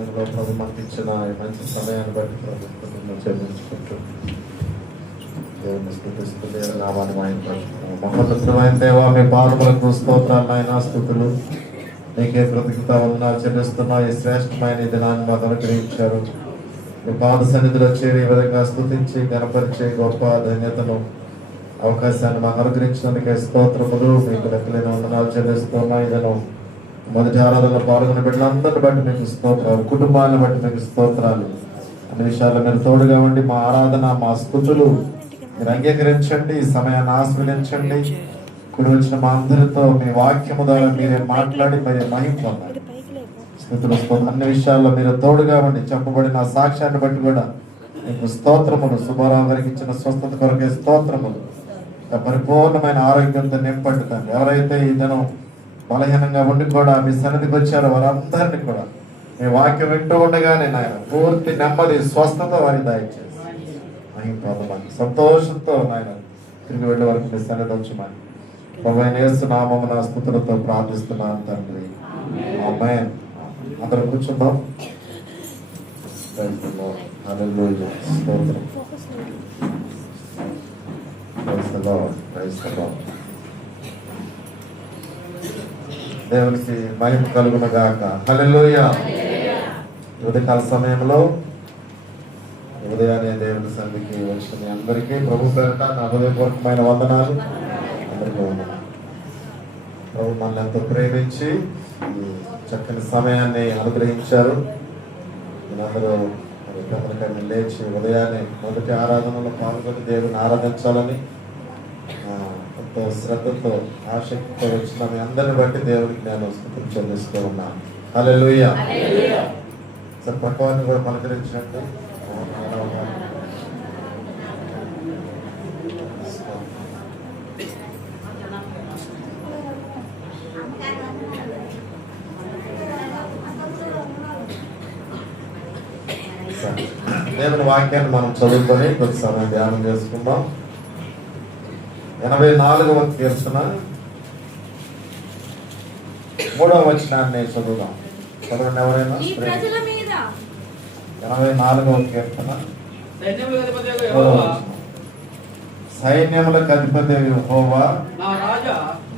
సమయంలో ప్రభు మనకి ఇచ్చిన ఈ మంచి సమయాన్ని బట్టి ప్రభుత్వం చెల్లించుకుంటూ దేవుని స్థుతిస్తూ దేవుని నామాన్ని మాయించుకుంటున్నాం. మహోన్నతమైన దేవా, మీ పాదములకు స్తోత్రాలు ఆయన స్థుతులు నీకే కృతజ్ఞత వందనాలు చెల్లిస్తున్నా. ఈ శ్రేష్టమైన ఈ దినాన్ని మాకు అనుగ్రహించారు. మీ పాద సన్నిధిలో చేరి ఈ విధంగా స్తుతించి గణపరిచే గొప్ప ధన్యతను అవకాశాన్ని మాకు అనుగ్రహించినందుకే స్తోత్రములు. మీకు లెక్కలేని వందనాలు చెల్లిస్తున్నా. ఇదను మొదటి ఆరాధనలో పాల్గొని బిడ్డలందరిని బట్టి మీకు స్తోత్రాలు, కుటుంబాలను బట్టి మీకు స్తోత్రాలు. అన్ని విషయాల్లో మీరు తోడుగా ఉండి మా ఆరాధన, మా స్తుతులు మీరు అంగీకరించండి. ఈ సమయాన్ని ఆస్వాదించండి. కుడి వచ్చిన మా అందరితో మీ వాక్యము ద్వారా మీరే మాట్లాడి మీరే మహిమ పొందాలి. స్తుతులు అన్ని విషయాల్లో మీరు తోడుగా ఉండి చెప్పబడిన సాక్ష్యాన్ని బట్టి కూడా మీకు స్తోత్రములు. సుబ్బారావు గారికి ఇచ్చిన స్వస్థత కొరకే స్తోత్రములు. పరిపూర్ణమైన ఆరోగ్యంతో నింపండి తండ్రి. ఎవరైతే ఈ దినం బలహీనంగా ఉండి కూడా మీ సన్నిధికి వచ్చారో వారందరినీ కూడా మీ వాక్యం వింటూ ఉండగానే నాయన పూర్తి నెమ్మది స్వస్థత వారికి దయచేసి మహిమ సంతోషంతో నాయన తిరిగి వెళ్ళే వరకు మీ సన్నిధి వచ్చమని ప్రభువైన యేసు నామమున స్తుతులతో ప్రార్థిస్తున్నాను తండ్రి. ఆమేన్. అందరం కూర్చుందాం. Praise the Lord. Hallelujah. స్తోత్రం. Praise the Lord. Praise the Lord. దేవునికి మహిమ కలుగును గాక. హల్లెలూయా. ఉదయకాల సమయంలో ఉదయాన్నే దేవుని సన్నిధికి వచ్చిన మీ అందరికీ ప్రభు పేరిట నా హృదయపూర్వకమైన వందనాలు. అందరికీ వందనాలు. ప్రభు మనల్ని ఎంతో ప్రేమించి ఈ చక్కని సమయాన్ని అనుగ్రహించారు. మీరందరూ గమనికని లేచి ఉదయాన్నే మొదటి ఆరాధనలో పాల్గొని దేవుని ఆరాధించాలని ఎంతో శ్రద్ధతో ఆసక్తితో వచ్చిన మీ అందరిని బట్టి దేవునికి నేను స్తుతులు చెల్లిస్తూ ఉన్నాను. హల్లెలూయా. సార్ పక్కవారిని కూడా పలకరించండి. దేవుని వాక్యాన్ని మనం చదువుకొని కొంచెం సమయం ధ్యానం చేసుకుందాం. 84వ కీర్తన 3వ వచనాన్ని చదువుదాం. చదవండి ఎవరైనా. 84వ కీర్తన సైన్యములకు అధిపతి యెహోవా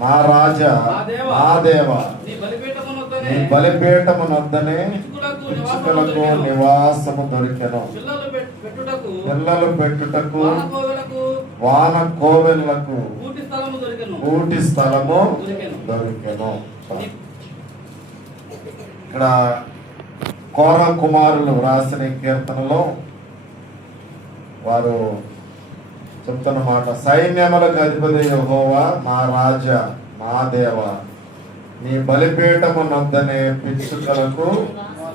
నా రాజా నా దేవా, నీ బలిపీఠమునొద్దనే పిచ్చుకలకు నివాసము దొరికెను, పిల్లలు పెట్టుటకు వాన కోవెలకు ఊటి స్థలము దొరికెను. ఇక్కడ కోర కుమారులు రాసిన కీర్తనలో వారు చెప్తున్న మాట, సైన్యములకు అధిపతి యెహోవా నా రాజా నా దేవా, నీ బలిపీఠమునొద్దనే పిచ్చుకలకు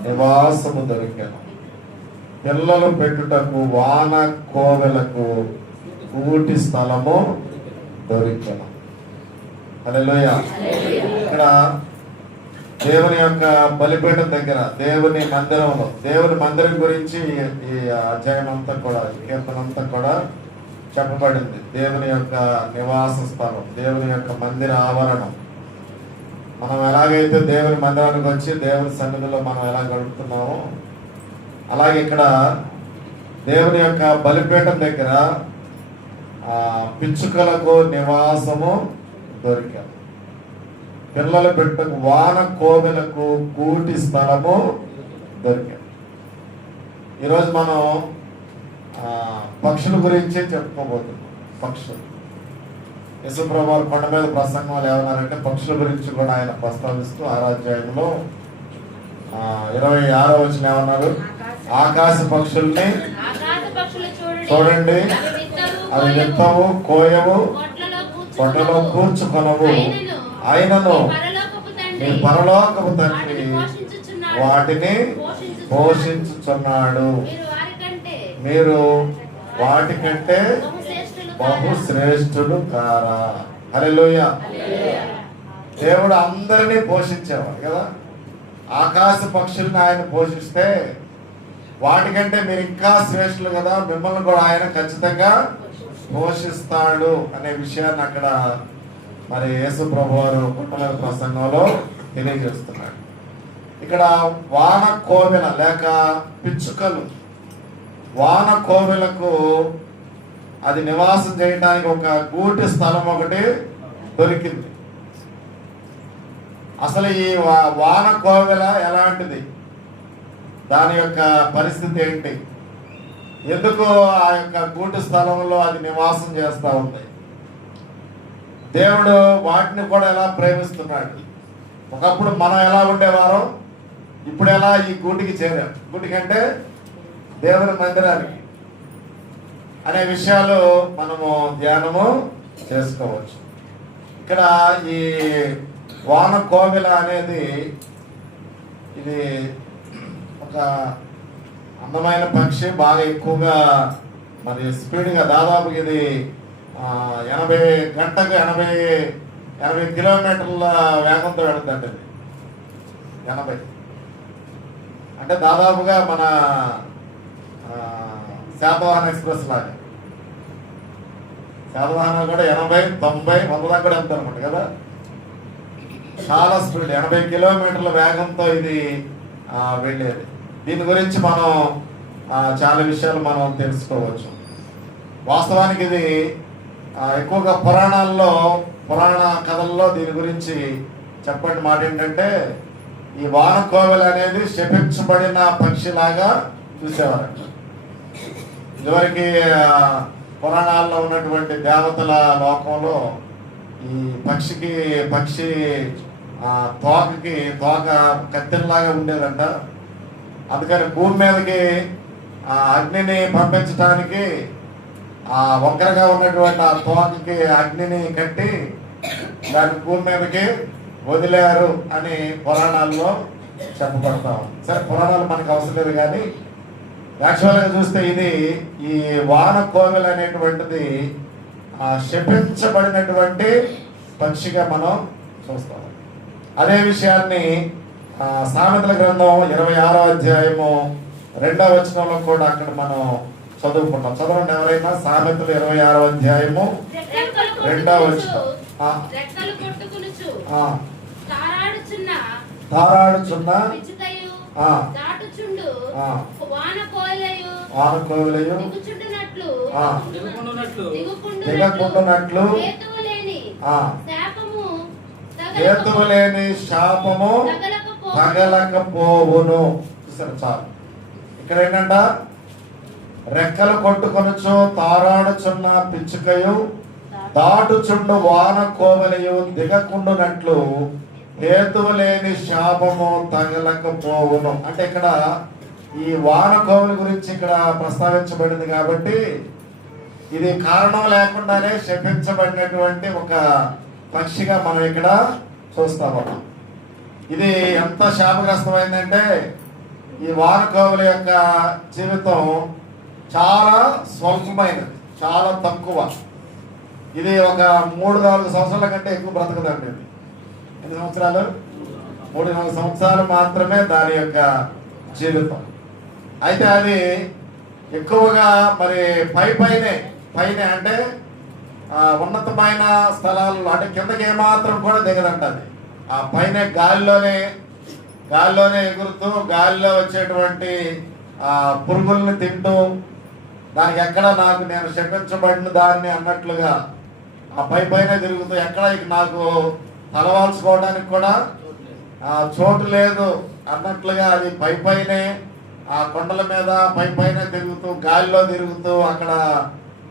నివాసము దొరికెను, పిల్లలు పెట్టుటకు వాన కోవెలకు ఊటి స్థలము దొరికెను. హల్లెలూయా. ఇక్కడ దేవుని యొక్క బలిపీఠం దగ్గర, దేవుని మందిరంలో, దేవుని మందిరం గురించి ఈ అధ్యాయం అంతా కూడా, కీర్తన అంతా కూడా చెప్పబడింది. దేవుని యొక్క నివాస స్థలం, దేవుని యొక్క మందిర ఆవరణం. మనం ఎలాగైతే దేవుని మందిరానికి వచ్చి దేవుని సన్నిధిలో మనం ఎలా గడుపుతున్నామో, అలాగే ఇక్కడ దేవుని యొక్క బలిపీఠం దగ్గర పిచ్చుకలకు నివాసము దొరికారు, పిల్లలు పెట్టుకు వాన కోవెలకు కూటి స్థలము దొరికారు. ఈరోజు మనం పక్షుల గురించి చెప్పుకోబోతున్నాం. పక్షులు, యేసుప్రభు కొండ మీద ప్రసంగంలో ఏమన్నారంటే పక్షుల గురించి కూడా ఆయన ప్రస్తావిస్తూ 6వ అధ్యాయంలో 26వ వచనం ఏమన్నారు, ఆకాశ పక్షుల్ని చూడండి, అవి విత్తవు కోయవు పొట్టలో కూర్చుకొనవు, అయినను మీ పరలోకపు తండ్రి వాటిని పోషించుచున్నాడు, మీరు వాటికంటే బహు శ్రేష్ఠులు కారా. హల్లెలూయా. దేవుడు అందరినీ పోషించేవాడు కదా. ఆకాశ పక్షుల్ని ఆయన పోషిస్తే వాటికంటే మీరు ఇంకా శ్రేష్ఠులు కదా, మిమ్మల్ని కూడా ఆయన ఖచ్చితంగా పోషిస్తాడు అనే విషయాన్ని అక్కడ మరి యేసు ప్రభువారు పుట్టల ప్రసంగంలో తెలియజేస్తున్నాడు. ఇక్కడ వాన కోవెల లేక పిచ్చుకలు, వాన కోవెలకు అది నివాసం చేయడానికి ఒక గూటి స్థలం ఒకటి దొరికింది. అసలు ఈ వాన కోవెల ఎలాంటిది, దాని యొక్క పరిస్థితి ఏంటి, ఎందుకు ఆ యొక్క గూటి స్థలంలో అది నివాసం చేస్తూ ఉంది, దేవుడు వాటిని కూడా ఎలా ప్రేమిస్తున్నాడు, ఒకప్పుడు మనం ఎలా ఉండేవారో ఇప్పుడు ఎలా ఈ గూటికి చేరాం, గూటికి అంటే దేవుని మందిరానికి అనే విషయాలు మనము ధ్యానము చేసుకోవచ్చు. ఇక్కడ ఈ వాన కోవెల అనేది ఇది ఒక అందమైన పక్షి, బాగా ఎక్కువగా మరి స్పీడ్గా దాదాపు ఇది 80 కిలోమీటర్ల వేగంతో వెళుతుందండి. ఇది 80 అంటే దాదాపుగా మన శాతవాహన ఎక్స్ప్రెస్ లాగా. శాతవాహన కూడా 80, 90, 100 దాకా కూడా వెళ్తారు అనమాట కదా. చాలా స్పీడ్, 80 కిలోమీటర్ల వేగంతో ఇది వెళ్ళేది. దీని గురించి మనం చాలా విషయాలు మనం తెలుసుకోవచ్చు. వాస్తవానికి ఇది ఎక్కువగా పురాణ కథల్లో దీని గురించి చెప్పండి మాట ఏంటంటే, ఈ వాన కోవెల అనేది శపించబడిన పక్షిలాగా చూసేవారంట. ఇదివరకు పురాణాల్లో ఉన్నటువంటి దేవతల లోకంలో ఈ పక్షి తోక కత్తెరలాగా ఉండేదంట. అందుకని భూమి మీదకి అగ్నిని పంపించడానికి వంకరగా ఉన్నటువంటి ఆ తోకకి అగ్నిని కట్టి దాని భూమి మీదకి వదిలేరు అని పురాణాల్లో చెప్పబడతాం. సరే, పురాణాలు మనకు అవసరం లేదు, కానీ యాక్చువల్గా చూస్తే ఇది ఈ వాన కోవెల అనేటువంటిది శపించబడినటువంటి పక్షిగా మనం చూస్తాం. అదే విషయాన్ని సామెతల గ్రంథం 26వ అధ్యాయము 2వ వచనంలో కూడా అక్కడ మనం చదువుకుంటాం. చదవండి ఎవరైనా, సామెతలు 26వ అధ్యాయము 2వ వచనం. తారాడుచున్న వాన కోవెలయు దిగకుండునట్లు హేతువు లేని శాపము తగలకపోవును. చూసారు చాలు. ఇక్కడ ఏంటంట, రెక్కలు కొట్టుకొనుచు తారాడుచున్న పిచ్చుకయు దాటుచుండు వాన కోవెలయు దిగకుండునట్లు హేతువు లేని శాపము తగలకపోవును. అంటే ఇక్కడ ఈ వాన కోవెల గురించి ఇక్కడ ప్రస్తావించబడింది కాబట్టి ఇది కారణం లేకుండానే శపించబడినటువంటి ఒక పక్షిగా మనం ఇక్కడ చూస్తాము. ఇది ఎంత శాపగ్రస్తమైందంటే ఈ వాన కోవెల యొక్క జీవితం చాలా స్వల్పమైనది, చాలా తక్కువ. ఇది ఒక 3-4 సంవత్సరాల కంటే ఎక్కువ బ్రతకదండి. ఇది ఎన్ని సంవత్సరాలు? 3-4 సంవత్సరాలు మాత్రమే దాని యొక్క జీవితం. అయితే అది ఎక్కువగా మరి పైన అంటే ఉన్నతమైన స్థలాల్లో, అంటే కిందకి ఏమాత్రం కూడా దిగదంట. అది ఆ పైన గాలిలోనే ఎగురుతూ గాలిలో వచ్చేటువంటి పురుగుల్ని తింటూ, దానికి ఎక్కడ నేను శపించబడిన దాన్ని అన్నట్లుగా ఆ పైన తిరుగుతూ, ఎక్కడ నాకు తలవాల్చుకోవడానికి కూడా చోటు లేదు అన్నట్లుగా అది పైనే ఆ కొండల మీద పైన తిరుగుతూ గాలిలో తిరుగుతూ అక్కడ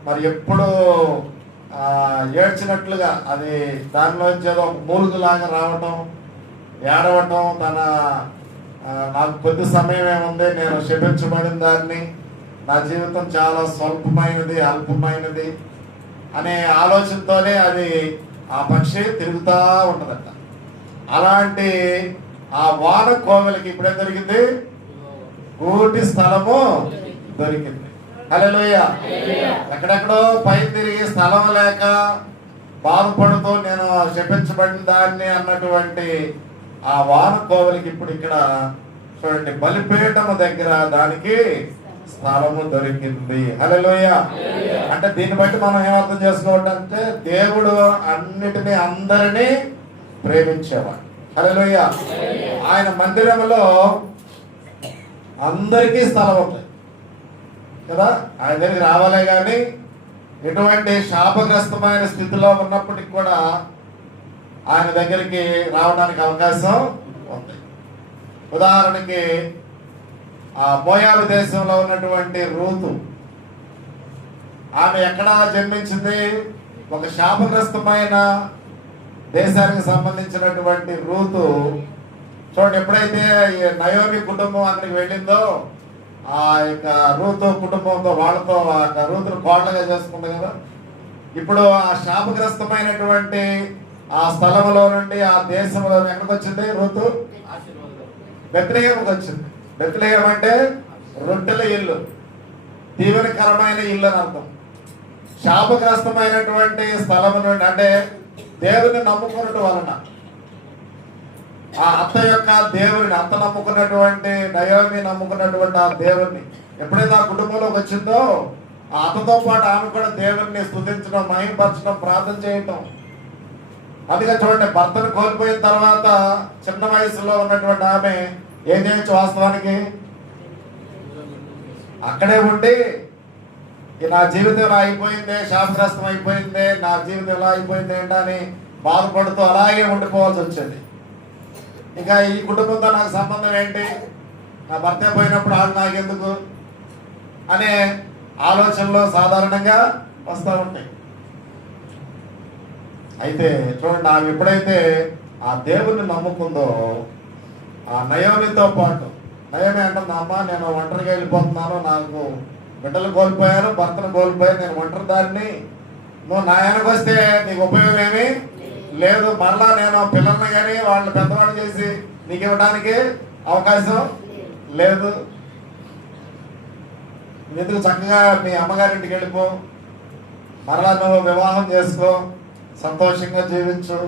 మరి ఎప్పుడు ఏడ్చినట్లుగా అది దానిలోంచి ఏదో ఒక మూలుగులాగా రావటం, ఏడవటం, నాకు కొద్ది సమయం ఏముంది, నేను శపించబడిన దాన్ని, నా జీవితం చాలా స్వల్పమైనది, అల్పమైనది అనే ఆలోచనతోనే అది ఆ పక్షి తిరుగుతూ ఉంటుందట. అలాంటి ఆ వాన కోవెలకి ఇప్పుడే దొరికింది, గూటి స్థలము దొరికింది. హల్లెలూయా. ఎక్కడెక్కడో పై తిరిగి స్థలం లేక బాధపడుతూ నేను శపించబడిన దాన్ని అన్నటువంటి ఆ వాన కోవెలకి ఇప్పుడు ఇక్కడ చూడండి, బలిపీఠము దగ్గర దానికి స్థలము దొరికింది. హల్లెలూయా. అంటే దీన్ని బట్టి మనం ఏమర్థం చేసుకోవటంటే, దేవుడు అందరినీ ప్రేమించేవాడు. హల్లెలూయా. ఆయన మందిరంలో అందరికీ స్థలం ఉంది కదా. ఆయన దగ్గరికి రావాలే కానీ ఎటువంటి శాపగ్రస్తమైన స్థితిలో ఉన్నప్పటికి కూడా ఆయన దగ్గరికి రావడానికి అవకాశం ఉంది. ఉదాహరణకి ఆ మోయాబు దేశంలో ఉన్నటువంటి రూతు, ఆమె ఎక్కడ జన్మించింది? ఒక శాపగ్రస్తమైన దేశానికి సంబంధించినటువంటి రూతు. చూడండి, ఎప్పుడైతే ఈ నయోమి కుటుంబం అక్కడికి వెళ్ళిందో ఆ యొక్క రూతు కుటుంబంతో వాళ్ళతో రూతును కోడలుగా చేసుకుంది కదా. ఇప్పుడు ఆ శాపగ్రస్తమైనటువంటి ఆ స్థలంలో నుండి ఆ దేశంలో ఎక్కడికి వచ్చింది రూతు? బెత్లెహేముకి వచ్చింది. బెత్లెహేం అంటే రొట్టెల ఇల్లు, దీవెనకరమైన ఇల్లు అని అర్థం. శాపగ్రస్తమైనటువంటి స్థలము నుండి అంటే దేవుని నమ్ముకున్నట్టు వలన ఆ అత్త యొక్క దేవుని, అత్త నమ్ముకున్నటువంటి నయోమి నమ్ముకున్నటువంటి ఆ దేవుణ్ణి ఎప్పుడైతే ఆ కుటుంబంలోకి వచ్చిందో ఆ అత్తతో పాటు ఆమె కూడా దేవుణ్ణి స్తుతించడం, మహిమపరచడం, ప్రార్థన చేయటం. అందుకే చూడండి, భర్తను కోల్పోయిన తర్వాత చిన్న వయసులో ఉన్నటువంటి ఆమె ఏం చేయొచ్చు? వాస్తవానికి అక్కడే ఉండి నా జీవితం ఇలా అయిపోయిందే, శాపగ్రస్తం అయిపోయిందే, నా జీవితం ఇలా అయిపోయింది ఏంటని బాధపడుతూ అలాగే ఉండిపోవాల్సి వచ్చింది. ఇంకా ఈ కుటుంబంతో నాకు సంబంధం ఏంటి, నా భర్త పోయినప్పుడు ఆడు నాకెందుకు అనే ఆలోచనలో సాధారణంగా వస్తూ ఉంటాయి. అయితే చూడండి, ఆమె ఎప్పుడైతే ఆ దేవుని నమ్ముకుందో ఆ నయోమితో పాటు, నయోమి అంటుంది, అమ్మ నేను ఒంటరిగా వెళ్ళిపోతున్నాను, నాకు బిడ్డలు కోల్పోయాను, భర్తను కోల్పోయాను, నేను ఒంటరి దాన్ని, నువ్వు నా వెనక వస్తే నీకు ఉపయోగం ఏమి లేదు, మరలా నేను పిల్లల్ని కానీ వాళ్ళని పెద్దవాళ్ళు చేసి నీకు ఇవ్వడానికి అవకాశం లేదు, ఎందుకు చక్కగా మీ అమ్మగారింటికి వెళ్ళిపో, మరలా నువ్వు వివాహం చేసుకో, సంతోషంగా జీవించు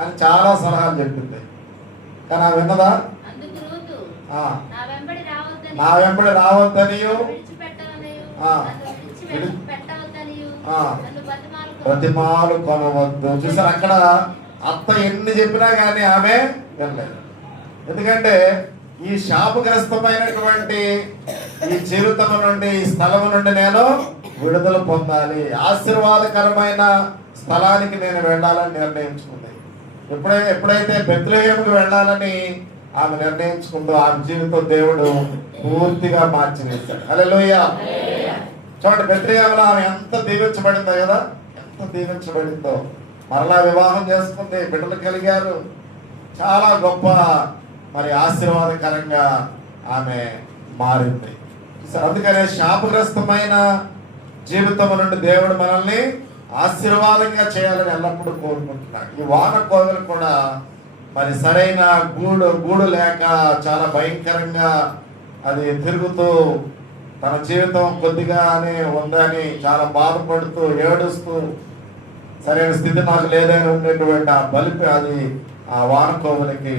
అని చాలా సలహాలు చెప్పింది. కానీ ఆ విన్నదా? నా వెంబడి రావద్దనియు ప్రతిమాలు కొనవద్దు. చూసారు, అక్కడ అత్త ఎన్ని చెప్పినా కానీ ఆమె వినలేదు. ఎందుకంటే ఈ శాపగ్రస్తమైనటువంటి ఈ జీవితం నుండి, ఈ స్థలం నుండి నేను విడుదల పొందాలి, ఆశీర్వాదకరమైన స్థలానికి నేను వెళ్ళాలని నిర్ణయించుకుంది. ఎప్పుడైతే బెత్లెహేముకు వెళ్ళాలని ఆమె నిర్ణయించుకుందో ఆమె జీవితం దేవుడు పూర్తిగా మార్చివేశాడు. హల్లెలూయా. చూడండి, బెత్లెహేములో ఆమె ఎంత దీవించబడిందో కదా, ఎంత దీవించబడిందో. మరలా వివాహం చేసుకుంది, బిడ్డలు కలిగారు, చాలా గొప్ప మరి ఆశీర్వాదకరంగా ఆమె మారింది. అందుకనే శాపగ్రస్తమైన జీవితం నుండి దేవుడు మనల్ని ఆశీర్వాదంగా చేయాలని ఎల్లప్పుడూ కోరుకుంటున్నాడు. ఈ వాన కోవలు కూడా మరి సరైన గూడు లేక చాలా భయంకరంగా అది తిరుగుతూ తన జీవితం కొద్దిగానే ఉందని చాలా బాధపడుతూ ఏడుస్తూ సరైన స్థితి నాకు లేదని ఉండేటువంటి ఆ బలిపి, అది ఆ వానకోవులకి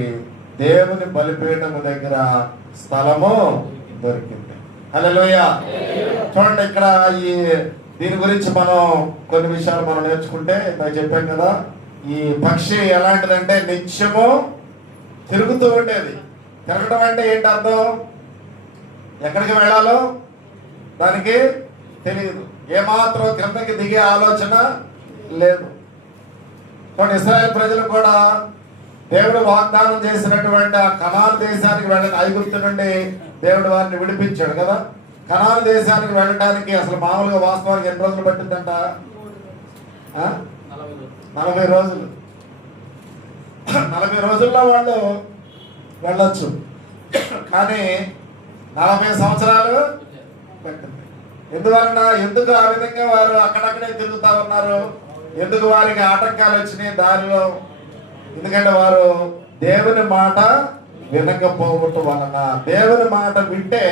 దేవుని బలిపీఠం దగ్గర స్థలము దొరికింది. హల్లెలూయా. చూడండి, ఇక్కడ ఈ దీని గురించి మనం కొన్ని విషయాలు మనం నేర్చుకుంటే, నేను చెప్పాను కదా, ఈ పక్షి ఎలాంటిదంటే నిత్యము తిరుగుతూ ఉండేది. తిరగడం అంటే ఏంటి అర్థం? ఎక్కడికి వెళ్ళాలో దానికి తెలియదు, ఏమాత్రం క్రిందకి దిగే ఆలోచన లేదు. కొన్ని ఇశ్రాయేలు ప్రజలు కూడా దేవుడు వాగ్దానం చేసినటువంటి ఆ కనాను దేశానికి వెళ్ళని, ఐగుప్తు నుండి దేవుడు వారిని విడిపించాడు కదా. కనాను దేశానికి వెళ్ళడానికి అసలు మామూలుగా వాస్తవానికి ఎన్ని రోజులు పట్టిందంట? 40 రోజులు. 40 రోజుల్లో వాళ్ళు వెళ్ళొచ్చు, కానీ 40 సంవత్సరాలు పట్టింది. ఎందువలన? ఎందుకు ఆ విధంగా వారు అక్కడక్కడే తిరుగుతా ఉన్నారు? ఎందుకు వారికి ఆటంకాలు వచ్చినాయి దారిలో? ఎందుకంటే వారు దేవుని మాట వినకపోవటం వలన. దేవుని మాట వింటే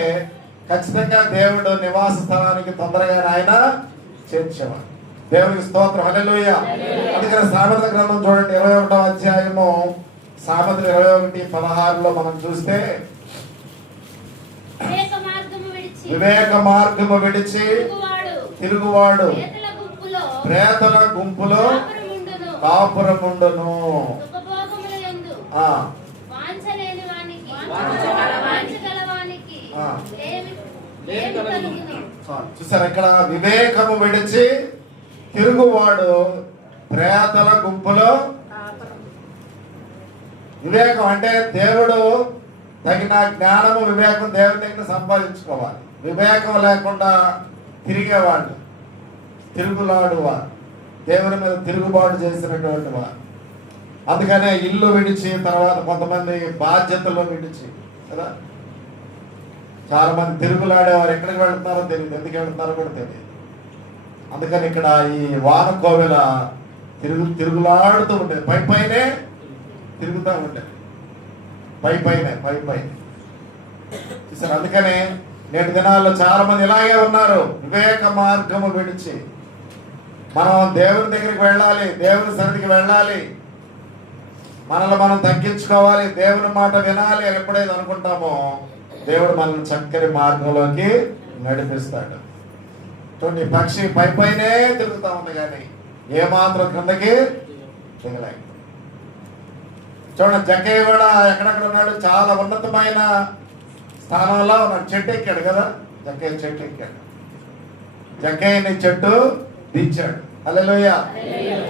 ఖచ్చితంగా దేవుడు నివాస స్థలానికి తొందరగా ఆయన చేర్చేవాడు. దేవునికి స్తోత్రం. హల్లెలూయా. అందుకని సామెతల గ్రంథం చూడండి, 21వ అధ్యాయము సామెతలు 21:16 మనం చూస్తే, వివేక మార్గము విడిచి తిరుగువాడు ప్రేతల గుంపులో కాపురముండును. చూసారు ఇక్కడ వివేకము విడిచి తిరుగువాడు ప్రేతల గుంపులో. వివేకం అంటే దేవుడు తగిన జ్ఞానము వివేకం దేవుడి దగ్గర సంపాదించుకోవాలి. వివేకం లేకుండా తిరిగేవాళ్ళు, తిరుగులాడు వారు, దేవుని మీద తిరుగుబాటు చేసినటువంటి వారు. అందుకనే ఇల్లు విడిచి, తర్వాత కొంతమంది బాధ్యతలు విడిచి కదా, చాలా మంది తిరుగులాడేవారు. ఎక్కడికి వెళ్తున్నారో తెలియదు, ఎందుకు వెళ్తున్నారో కూడా తెలియదు. అందుకని ఇక్కడ ఈ వాన కోవెల తిరుగులాడుతూ ఉండేది, పైనే తిరుగుతూ ఉండేది, పైన చూసారు. అందుకనే నేటి దినాల్లో చాలా మంది ఇలాగే ఉన్నారు, వివేక మార్గము విడిచి. మనం దేవుని దగ్గరికి వెళ్ళాలి, దేవుని సన్నిధికి వెళ్ళాలి, మనల్ని మనం తగ్గించుకోవాలి, దేవుని మాట వినాలి అని ఎప్పుడైతే అనుకుంటామో దేవుడు మనల్ని చక్కని మార్గంలోకి నడిపిస్తాడు. చూడండి, పక్షి పైనే తిరుగుతా ఉంది కానీ ఏమాత్రం క్రిందకి దిగలేక. చూడండి, జక్కయ్య కూడా ఎక్కడెక్కడ ఉన్నాడు, చాలా ఉన్నతమైన స్థానంలో ఉన్నాడు. చెట్టు ఎక్కాడు కదా, జక్కయ్య చెట్టు ఎక్కాడు. జక్కయ్యని చెట్టు దించాడు. హల్లెలూయా.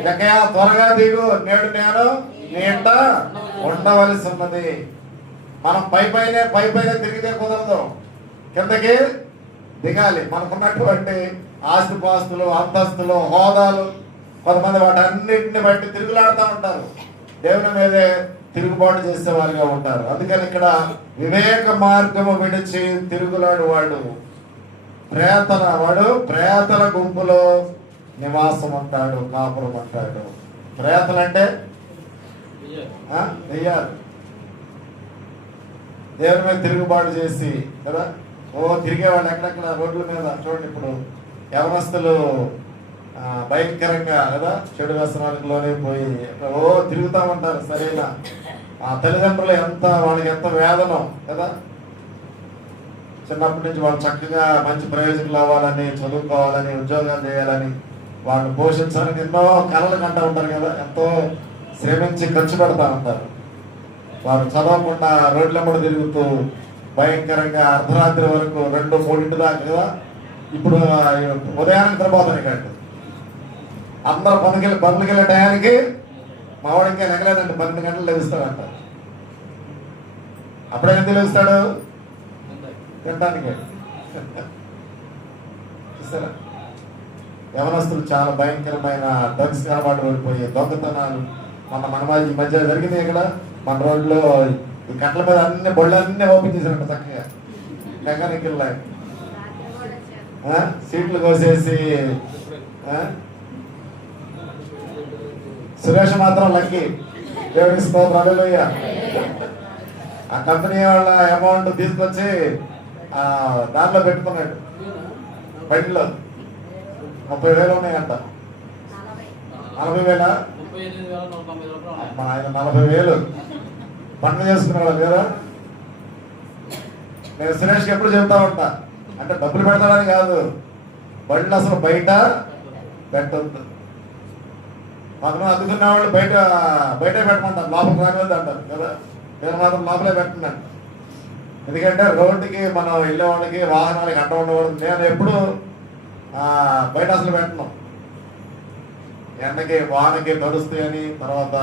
జక్కయ్య త్వరగా దిగు, నేడు నేను నీ ఇంట ఉండవలసి ఉన్నది. మనం పైపైనే తిరిగితే కుదరదు, కిందకి దిగాలి. మనకున్నటువంటి ఆస్తిపాస్తులు, అంతస్తులు, హోదాలు, కొంతమంది వాటన్నిటిని బట్టి తిరుగులాడుతూ ఉంటారు, దేవుని మీదే తిరుగుబాటు చేసే వారిగా ఉంటారు. అందుకని ఇక్కడ వివేక మార్గము విడిచి తిరుగులాడు వాడు ప్రేతల గుంపులో నివాసం అంటాడు, కాపురం అంటాడు. ప్రేతలు అంటే దెయ్యాలు, దేవుని మీద తిరుగుబాటు చేసి కదా, తిరిగేవాళ్ళు ఎక్కడెక్కడ రోడ్ల మీద. చూడండి, ఇప్పుడు యవనస్తులు భయంకరంగా కదా చెడు వ్యసనాలకు లోనైపోయి తిరుగుతా ఉంటారు. సరైన ఆ తల్లిదండ్రులు వాళ్ళకి ఎంత వేదనం కదా. చిన్నప్పటి నుంచి వాళ్ళు చక్కగా మంచి ప్రయోజకులు అవ్వాలని, చదువుకోవాలని, ఉద్యోగాలు చేయాలని, వాళ్ళు పోషించాలని ఎన్నో కలలు కంటూ ఉంటారు కదా. ఎంతో శ్రమించి ఖర్చు పెడతా ఉంటారు. వారు చదవకుండా రోడ్ల మీద తిరుగుతూ భయంకరంగా అర్ధరాత్రి వరకు 2-3 దాకా కదా. ఇప్పుడు ఉదయానికి నిద్రపోతాను కండి, అందరూ పనులకి వెళ్ళే టయానికి మావాడు ఇంకా ఎగలేదండి, 12 గంటలు లభిస్తాడంట. అప్పుడే ఎందుకు లభిస్తాడు? తినడానికి. చూస్తారా, యవనస్తులు చాలా భయంకరమైన డ్రగ్స్ అలవాటు పడిపోయి దొంగతనాలు. మన ఈ మధ్య జరిగింది ఇక్కడ మన రోడ్లో, ఈ కట్ల మీద అన్ని బొళ్ళన్నీ ఓపెన్ చేశారంట చక్కగా, మెకానికల్ సీట్లు కోసేసి. సురేష్ మాత్రం లక్కీ, దేవుడికి స్తోత్రం. హల్లెలూయా. ఆ కంపెనీ వాళ్ళ అమౌంట్ తీసుకొచ్చి దాంట్లో పెట్టుకున్నాడు, బండిలో 30,000 ఉన్నాయంట. 40,000 మన ఆయన 40,000 పంట చేసుకునేవాళ్ళు కదా. నేను సురేష్కి ఎప్పుడు చెబుతా ఉంటా, అంటే డబ్బులు పెడతాడని కాదు, బండ్లు అసలు బయట పెట్టద్దు. పక్కన అందుకున్న వాళ్ళు బయటే పెట్టమంటారు, లోపలికి రానివద్దు అంటారు కదా. నేను మాత్రం లోపలే పెట్టండి. ఎందుకంటే రోడ్డుకి మనం వెళ్ళే వాళ్ళకి, వాహనాలకి అడ్డం ఉండకూడదు. నేను ఎప్పుడు బయట అసలు పెట్టను, ఎండకి వానకి తడుస్తాయని, తర్వాత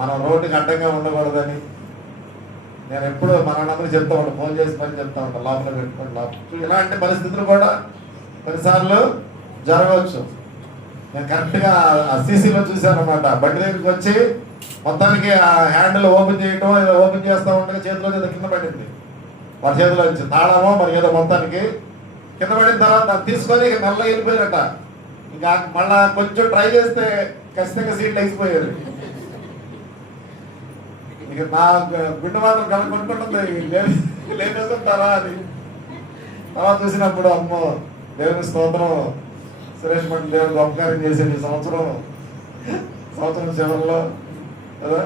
మనం రోడ్డుకి అడ్డంగా ఉండకూడదని. నేను ఎప్పుడు మన అందరికీ చెప్తా ఉంటాను, ఫోన్ చేసి పని చెప్తా ఉంటాను, లోపల పెట్టుకోండి. ఇలాంటి పరిస్థితులు కూడా కొన్నిసార్లు జరగవచ్చు. నేను కరెక్ట్గా ఆ సీసీలో చూశాను అనమాట. బండి దగ్గరికి వచ్చి మొత్తానికి ఆ హ్యాండిల్ ఓపెన్ చేయటం, ఏదో ఓపెన్ చేస్తూ ఉండగా చేతిలో ఏదో కింద పడింది. వారి చేతిలో వచ్చి తాళమో మరి ఏదో మొత్తానికి కింద పడిన తర్వాత అది తీసుకొని మెల్లగా వెళ్ళిపోయారట. ఇంకా మళ్ళా కొంచెం ట్రై చేస్తే ఖచ్చితంగా సీట్లు ఎగిసిపోయారు. ఇక నా గుండె మాత్రం కొనుక్కుంటుంది, లేనేస్తుంటారా అని. తర్వాత చూసినప్పుడు అమ్మో దేవుని స్తోత్రం, సురేష్ మండలి దేవుడు గొప్ప కార్యం చేసేది సంవత్సరం చివరిలో కదా.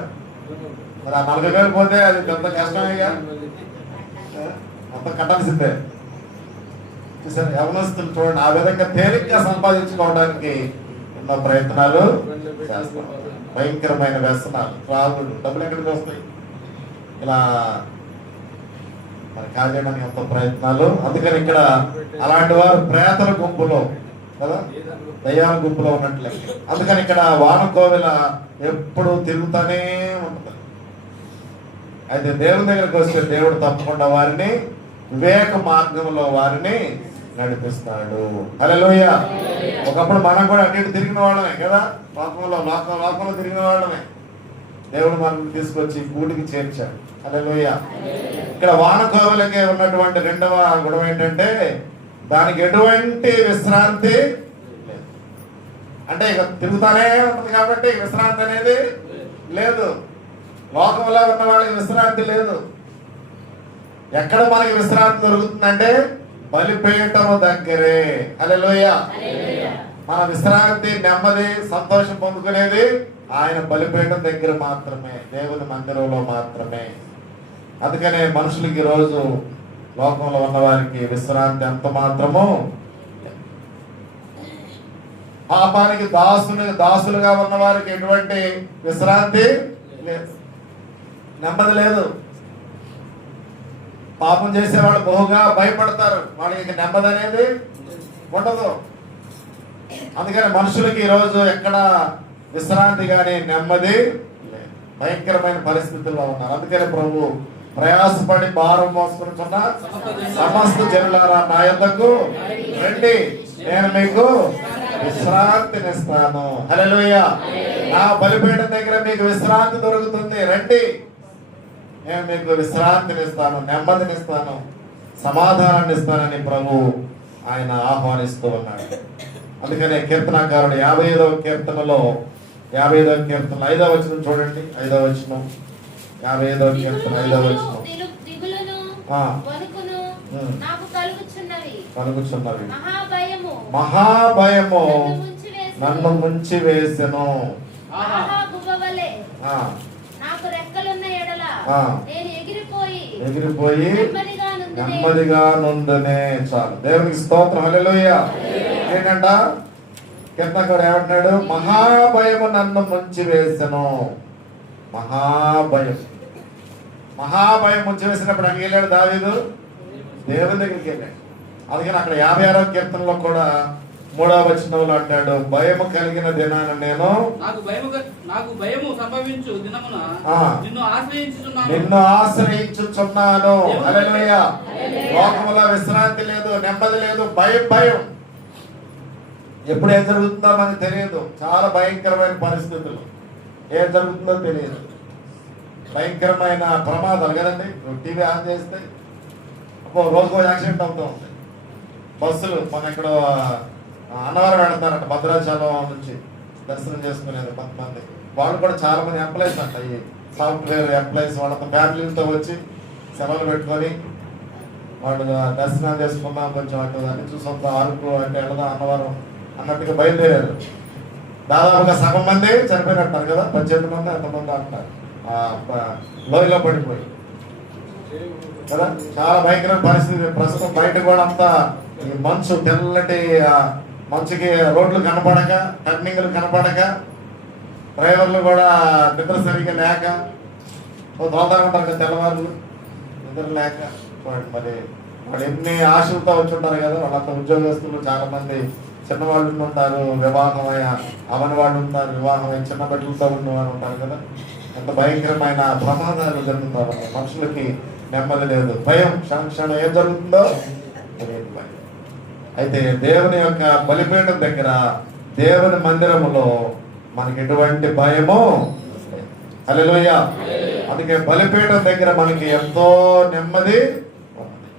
మరి ఆ 40,000 పోతే అది పెద్ద కష్టమేగా, మొత్తం కట్టాల్సిందే. చూసారు, యవనస్తులు చూడండి ఆ విధంగా తేలిగ్గా సంపాదించుకోవడానికి ఎన్నో ప్రయత్నాలు చేస్తాం. భయంకరమైన వ్యసనాలు, రాళ్ళు, డబ్బులు ఎక్కడికి వస్తాయి? ఇలా మరి కాజేయడానికి ఎంతో ప్రయత్నాలు. అందుకని ఇక్కడ అలాంటి వారు ప్రేతల గుంపులో కదా, దయ్యాల గుంపులో ఉన్నట్లే. అందుకని ఇక్కడ వానకోవెల ఎప్పుడు తిరుగుతానే ఉంటుంది. అయితే దేవుని దగ్గరకు వస్తే దేవుడు తప్పకుండా వారిని వివేక మార్గంలో వారిని నడిపిస్తాడు. హల్లెలూయా. ఒకప్పుడు మనం కూడా అటు ఇటు తిరిగిన వాళ్ళమే కదా, లోకంలో తిరిగిన వాళ్ళమే. దేవుడు మనల్ని తీసుకొచ్చి గూటికి చేర్చాడు. హల్లెలూయా. ఇక్కడ వానకోవెలకి ఉన్నటువంటి రెండవ గుణం ఏంటంటే దానికి ఎటువంటి విశ్రాంతి లేదు. అంటే ఇక తిరుగుతానే ఉంటుంది కాబట్టి విశ్రాంతి అనేది లేదు. లోకంలో ఉన్న వాళ్ళకి విశ్రాంతి లేదు. ఎక్కడ మనకి విశ్రాంతి దొరుకుతుందంటే బలిపీఠం దగ్గరే. హల్లెలూయా. మన విశ్రాంతి, నెమ్మది, సంతోషం పొందుకునేది ఆయన బలిపీఠం దగ్గర మాత్రమే, దేవుని మందిరంలో మాత్రమే. అందుకనే మనుషులకి ఈరోజు లోకంలో ఉన్న వారికి విశ్రాంతి ఎంత మాత్రమో, పాపానికి దాసులుగా ఉన్న వారికి ఎటువంటి విశ్రాంతి లేదు, నెమ్మది లేదు. పాపం చేసేవాళ్ళు బహుగా భయపడతారు, వాళ్ళకి నెమ్మది అనేది ఉండదు. అందుకని మనుషులకి ఈరోజు ఎక్కడ విశ్రాంతి కానీ నెమ్మది లేదు, భయంకరమైన పరిస్థితుల్లో ఉన్నారు. అందుకని ప్రభు ప్రయాసపడి భారం మోసుకుంటున్న సమస్త జనులారా నా యొద్దకు రండి, నేను మీకు విశ్రాంతినిస్తాను. హల్లెలూయా. నా బలిపీఠం దగ్గర మీకు విశ్రాంతి దొరుకుతుంది, రండి, నేను మీకు విశ్రాంతినిస్తాను, నెమ్మదినిస్తాను, సమాధానాన్ని ఇస్తానని ప్రభు ఆయన ఆహ్వానిస్తూ ఉన్నాడు. అందుకనే కీర్తనాకారుడు 55వ కీర్తనలో 55వ కీర్తన 5వ వచనం చూడండి. 5వ వచనం 55వ కీర్తన 5వ వచనం. కలుగుచున్నవి మహాభయము నన్ను ముంచి వేసెను. ఎగిరిపోయి నెమ్మదిగా నుందనే. చాలు, దేవునికి స్తోత్రం. హల్లెలూయా. ఏంటంట కీర్తనకారుడు ఏమంటున్నాడు? మహాభయము నన్ను ముంచి వేసెను. మహాభయం ముంచి వేసినప్పుడు అక్కడికి వెళ్ళాడు దావీదు, దేవుని దగ్గరికి వెళ్ళాడు. అందుకని అక్కడ 56వ కీర్తనలో కూడా 3వ వచనంలో అంటాడు, భయము కలిగిన దినాన నేను నాకు భయము సంభవించు దినమున నిన్ను ఆశ్రయించుచున్నాను. హల్లెలూయా. లోకములో విశ్రాంతి లేదు, నెమ్మది లేదు, భయం. ఎప్పుడు ఏం జరుగుతుందో మనకు తెలియదు. చాలా భయంకరమైన పరిస్థితులు, ఏం జరుగుతుందో తెలియదు. భయంకరమైన ప్రమాదాలు కదండి. టీవీ ఆన్ చేస్తే రోజుకో యాక్సిడెంట్ అవుతూ ఉంటాయి. బస్సులు మన ఇక్కడ అన్నవరం వెళ్తారంట, భద్రాచలం నుంచి దర్శనం చేసుకునేది కొంతమంది. వాళ్ళు కూడా చాలా మంది ఎంప్లాయీస్ అంట, ఈ సాఫ్ట్వేర్ ఎంప్లాయీస్. వాళ్ళతో ఫ్యామిలీలతో వచ్చి సెలవులు పెట్టుకొని వాళ్ళు దర్శనం చేసుకుందాం, కొంచెం అటు అన్ని చూసొద్దాం, అరకు అంటే వెళదాం అన్నవరం అన్నట్టుగా బయలుదేరారు. దాదాపుగా సగం మంది చనిపోయినట్టున్నారు కదా, 18 మంది ఎంతమంది అంటారు లోయలో పడిపోయి కదా. చాలా భయంకరమైన పరిస్థితి. ప్రస్తుతం బయట కూడా అంతా ఈ మంచు, తెల్లటి మంచుకి రోడ్లు కనపడక, టర్నింగ్లు కనపడక, డ్రైవర్లు కూడా నిద్ర సరిగ్గా లేక దోతారు ఉంటారు కదా, తెల్లవారులు నిద్ర లేక. మరి వాళ్ళు ఎన్ని ఆశలతో వచ్చి ఉంటారు కదా, వాళ్ళంతా ఉద్యోగస్తులు, చాలా మంది చిన్నవాళ్ళు ఉంటారు, వివాహం అవని వాళ్ళు ఉంటారు, వివాహం చిన్న బిడ్డలతో ఉన్నవాళ్ళు ఉంటారు కదా. ఎంత భయంకరమైన ప్రమాదాలు జరుగుతారు. మనుషులకి నెమ్మది లేదు, భయం. క్షణం ఏం జరుగుతుందో తెలియదు భయం. అయితే దేవుని యొక్క బలిపీఠం దగ్గర, దేవుని మందిరములో మనకి ఎటువంటి భయము. హల్లెలూయా. అందుకే బలిపీఠం దగ్గర మనకి ఎంతో నెమ్మది ఉన్నది.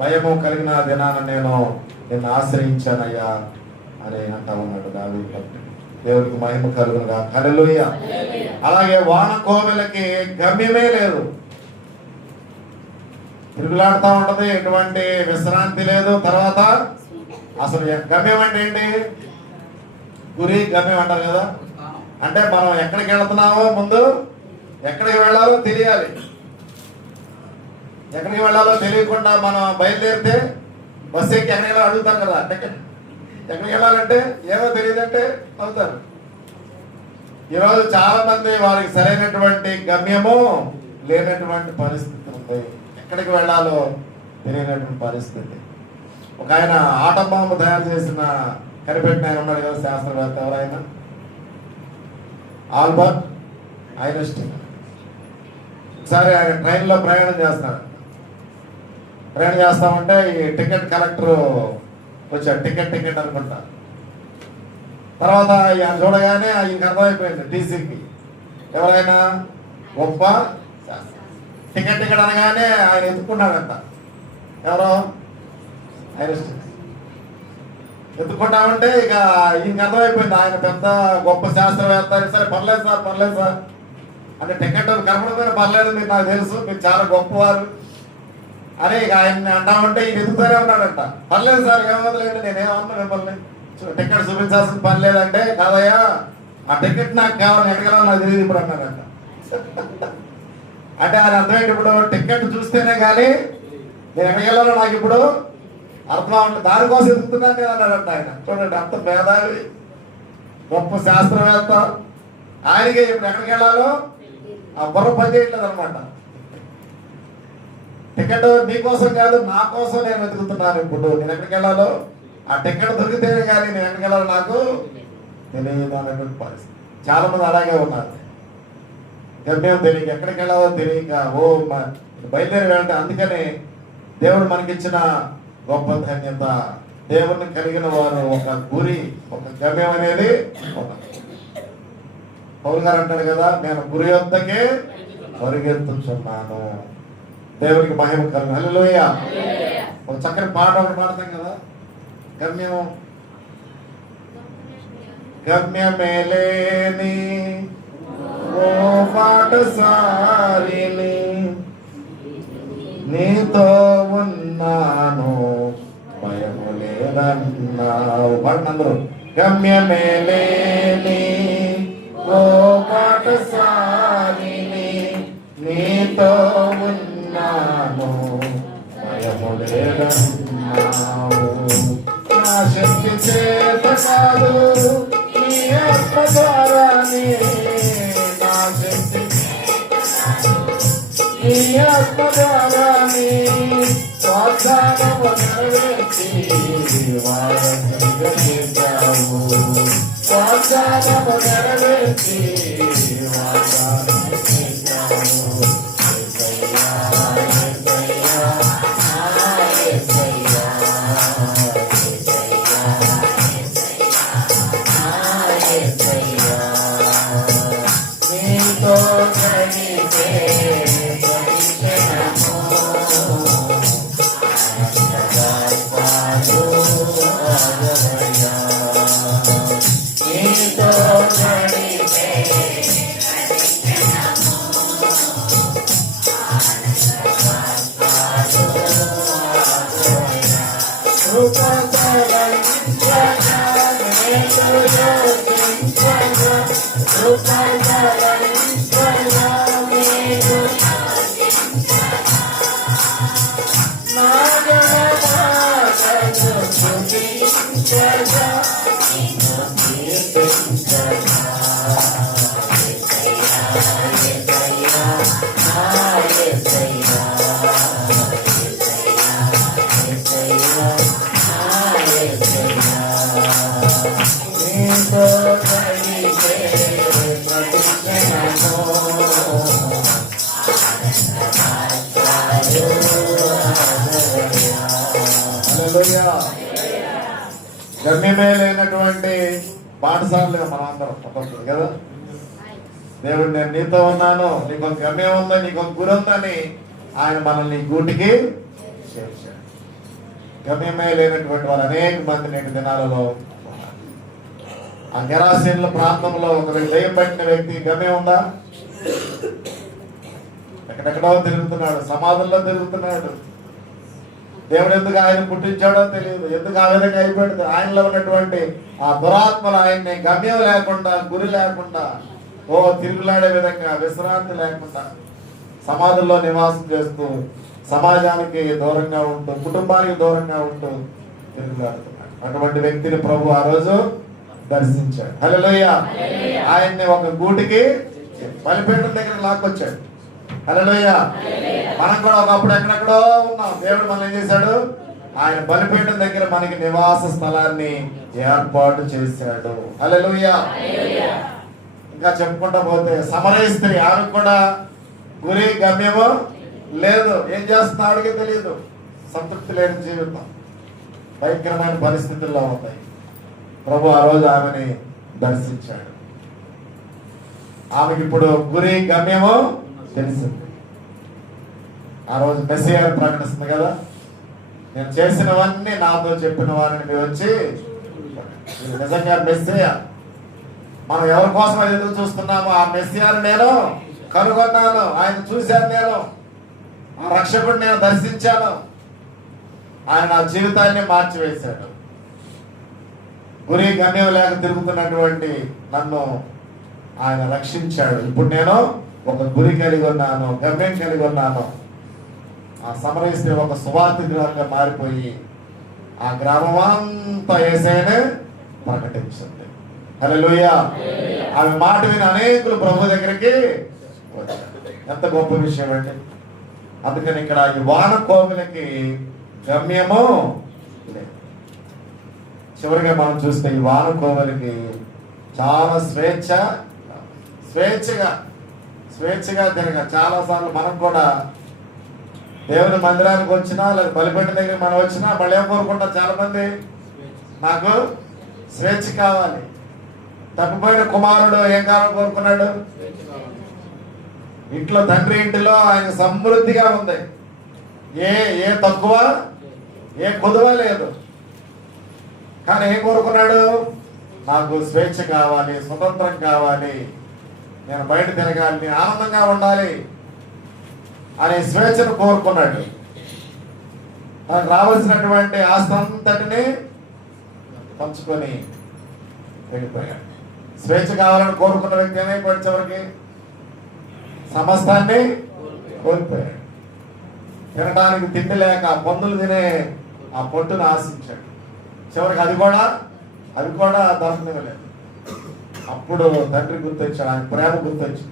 భయము కలిగిన దినాన నేను నిన్ను ఆశ్రయించానయ్యా అని అంటా ఉన్నాడు దావీదు. దేవుడికి మహిమ కలుగునుగా. హల్లెలూయా. అలాగే వానకోవెలకి గమ్యమే లేదు, తిరుగులాడుతూ ఉంటది, ఎటువంటి విశ్రాంతి లేదు. తర్వాత అసలు గమ్యం అంటే ఏంటి? గురి గమ్యం అంటారు కదా. అంటే మనం ఎక్కడికి వెళుతున్నామో, ముందు ఎక్కడికి వెళ్ళాలో తెలియాలి. ఎక్కడికి వెళ్ళాలో తెలియకుండా మనం బయలుదేరితే బస్సు ఎక్కి ఎక్కడికి వెళ్ళాలో అడుగుతాం కదా. ఎక్కడికి వెళ్ళాలంటే ఏమో తెలియదంటే అవుతారు. ఈరోజు చాలా మంది వారికి సరైనటువంటి గమ్యము లేనటువంటి పరిస్థితి ఉంది. ఎక్కడికి వెళ్ళాలో తెలియనటువంటి పరిస్థితి. ఒక ఆయన ఆటం బాంబు తయారు చేసిన కనిపెట్టిన ఆయన ఉన్నాడు కదా, శాస్త్రవేత్త, ఎవరైనా ఆల్బర్ట్ ఐన్స్టీన్. ఒకసారి ఆయన ట్రైన్లో ప్రయాణం చేస్తున్నాడు. ప్రయాణం చేస్తామంటే ఈ టికెట్ కలెక్టర్ వచ్చాడు, టికెట్ అనుకుంటా. తర్వాత ఆయన చూడగానే ఆయనకి అర్థమైపోయింది టీసీకి ఎవరైనా గొప్ప టికెట్ అనగానే ఆయన ఎత్తుకున్నాడంట. ఎవరో ఐన్స్టీన్ ఎత్తుకుంటామంటే ఇక ఈయనకి అర్థమైపోయింది ఆయన పెద్ద గొప్ప శాస్త్రవేత్త. సరే పర్లేదు సార్ అంటే టికెట్ కనపడకపోయినా పర్లేదు, మీరు నాకు తెలుసు, మీరు చాలా గొప్పవారు అని ఇక ఆయన్ని అంటామంటే ఈయన ఎదుగుతూనే ఉన్నాడంట. పర్లేదు సార్, ఏమవుతుందంటే నేనేమన్నా మిమ్మల్ని టికెట్ చూపించాల్సిన పని లేదంటే, కాదయ్యా ఆ టికెట్ నాకు కావాలి, ఎక్కడికెళ్ళాలో నాకు తెలియదు ఇప్పుడు అన్నాడంట. అంటే ఆయన అర్థమైంది, ఇప్పుడు టికెట్ చూస్తేనే కానీ నేను ఎక్కడికి వెళ్ళాలో నాకు ఇప్పుడు అర్థం అవ్వట్లేదు, దానికోసం ఎదుగుతున్నాను నేను అన్నాడంట ఆయన. చూడండి, అంత మేధావి గొప్ప శాస్త్రవేత్త, ఆయనకి ఇప్పుడు ఎక్కడికి వెళ్ళాలో ఆ బుర్ర పని చేయట్లేదు అనమాట. టికెట్ నీకోసం కాదు, నా కోసం నేను వెతుకుతున్నాను. ఇప్పుడు నేను ఎక్కడికి వెళ్ళాలో ఆ టికెట్ దొరికితేనే కానీ నేను ఎక్కడికి వెళ్ళాలో నాకు తెలియదు అనేటువంటి పరిస్థితి. చాలా మంది అలాగే ఉన్నారు, గమ్యం తెలియక, ఎక్కడికి వెళ్ళాలో తెలియక బయలుదేరి వెళ్ళండి. అందుకని దేవుడు మనకిచ్చిన గొప్ప ధన్యత, దేవుడిని కలిగిన వారు ఒక గురి, ఒక గమ్యం అనేది ఒక. పౌలు గారు అంటారు కదా, నేను గురి వద్దకే పరిగెత్తుచున్నాను. దేవునికి మహిమ కలుగు. హల్లెలూయా. ఒక చక్కని పాట ఒకటి పాడతాం కదా, గమ్యమేలేని ఓ పాటసారిని, నీతో ఉన్నాను భయము లేదన్నావు. పాడినందరూ గమ్యమేలేని ఓ పాటసారిని, నీతో ఉన్నాను భయము లేదన్నావు. నా శక్తి చేత కాదు, నీ ఆత్మ ద్వారానే, నా శక్తి నీ ఆత్మ ద్వారానే వాగ్దానము నెరవేర్చి వారసునిగా చేశావు. వాగ్దానము నెరవేర్చి వాగ్దానము చేశావు. యేసయ్యా, యేసయ్యా, నా యేసయ్యా, యేసయ్యా, నా యేసయ్యా, నీతో కలిసే గమ్యమే లేనటువంటి పాఠశాలలుగా మనందరం ఒక్కొక్కరు కదా. దేవుడు నేను నీతో ఉన్నాను, నీకు ఒక గమ్యం ఉందా, నీకు ఒక గురి ఉందని ఆయన మనల్ని గూటికి చేర్చాడు. గమ్యమే లేనటువంటి వారు అనేక మంది నేటి దినాలలో. ఆ గెరాసీన్ల ప్రాంతంలో ఒక దయ్యం పట్టిన వ్యక్తి గమ్యం ఉందా? ఎక్కడెక్కడో తిరుగుతున్నాడు, సమాధుల్లో తిరుగుతున్నాడు. దేవుడు ఎందుకు ఆయన పుట్టించాడో తెలియదు, ఎందుకు ఆ విధంగా అయిపోయింది. ఆయనలో ఉన్నటువంటి ఆ దురాత్మలు ఆయన్ని గమ్యం లేకుండా, గురి లేకుండా, తిరుగులాడే విధంగా, విశ్రాంతి లేకుండా సమాధుల్లో నివాసం చేస్తూ, సమాజానికి దూరంగా ఉంటూ, కుటుంబానికి దూరంగా ఉంటూ తిరుగులాడుతున్నాడు. అటువంటి వ్యక్తిని ప్రభు ఆ రోజు దర్శించాడు. హల్లెలూయా. ఆయన్ని ఒక గూటికి బలిపీఠం దగ్గర లాక్కొచ్చాడు. హల్లెలూయా. మనం కూడా ఒకప్పుడు ఎక్కడెక్కడో ఉన్నాం. దేవుడు మనం ఏం చేశాడు? ఆయన బలిపీఠం దగ్గర మనకి నివాస స్థలాన్ని ఏర్పాటు చేశాడు. హల్లెలూయా. ఇంకా చెప్పుకుంటా పోతే సమరయ స్త్రీ, ఆమె కూడా గురి గమ్యము లేదు. ఏం చేస్తున్నా ఆవిడకి తెలియదు. సంతృప్తి లేని జీవితం, భయంకరమైన పరిస్థితుల్లో ఉన్నాయి. ప్రభు ఆ రోజు ఆమెని దర్శించాడు. ఆమెకి ఇప్పుడు గురి గమ్యము తెలిసింది. ఆ రోజు మెస్సియాను ప్రకటిస్తుంది కదా, నేను చేసినవన్నీ నాతో చెప్పిన వారిని మీరు వచ్చి. ఇది నిజంగా మెస్సియా. మనం ఎవరి కోసం ఎదురు చూస్తున్నామో ఆ మెస్సియాను నేను కనుగొన్నాను, ఆయన చూశాను, నేను ఆ రక్షకుడు నేను దర్శించాను. ఆయన నా జీవితాన్ని మార్చివేశాడు. గురి గమ్యం లేక తిరుగుతున్నటువంటి నన్ను ఆయన రక్షించాడు. ఇప్పుడు నేను ఒక గురి కలిగి ఉన్నాను, గమ్యం కలిగి ఉన్నాను. ఆ సమరయ స్త్రీ ఒక సువార్తికురాలుగా మారిపోయి ఆ గ్రామం అంతా యేసయ్యనే ప్రకటించింది. హల్లెలూయా. ఆమె మాట విని అనేకులు ప్రభు దగ్గరికి వచ్చారు. ఎంత గొప్ప విషయం అండి. అందుకని ఇక్కడ ఈ వాన కోవిలకి గమ్యము లేదు. చివరిగా మనం చూస్తే ఈ వాన కోవిలకి చాలా స్వేచ్ఛగా తిరగ. చాలా సార్లు మనం కూడా దేవుని మందిరానికి వచ్చినా లేదా బలిపీఠం దగ్గర మనం వచ్చినా మళ్ళీ ఏం కోరుకుంటారు చాలా మంది? నాకు స్వేచ్ఛ కావాలి. తప్పిపోయిన కుమారుడు ఏం కావాలని కోరుకున్నాడు? ఇంట్లో తండ్రి ఇంటిలో ఆయన సమృద్ధిగా ఉంది. ఏ తక్కువ, ఏ కొదువ లేదు. కానీ ఏం కోరుకున్నాడు? నాకు స్వేచ్ఛ కావాలి, స్వతంత్రం కావాలి, నేను బయట తిరగాలి, నేను ఆనందంగా ఉండాలి అనే స్వేచ్ఛను కోరుకున్నాడు. మనకు రావాల్సినటువంటి ఆస్తి అంతటిని పంచుకొని వెళ్ళిపోయాడు. స్వేచ్ఛ కావాలని కోరుకున్న వ్యక్తి ఏమైపోయాడు? చివరికి సమస్తాన్ని కోల్పోయాడు. తినడానికి తిండి లేక పందులు తినే ఆ పొట్టును ఆశించాడు. చివరికి అది కూడా దర్శనమివ్వలేదు. అప్పుడు తండ్రి గుర్తొచ్చాడు, ఆయన ప్రేమ గుర్తొచ్చింది.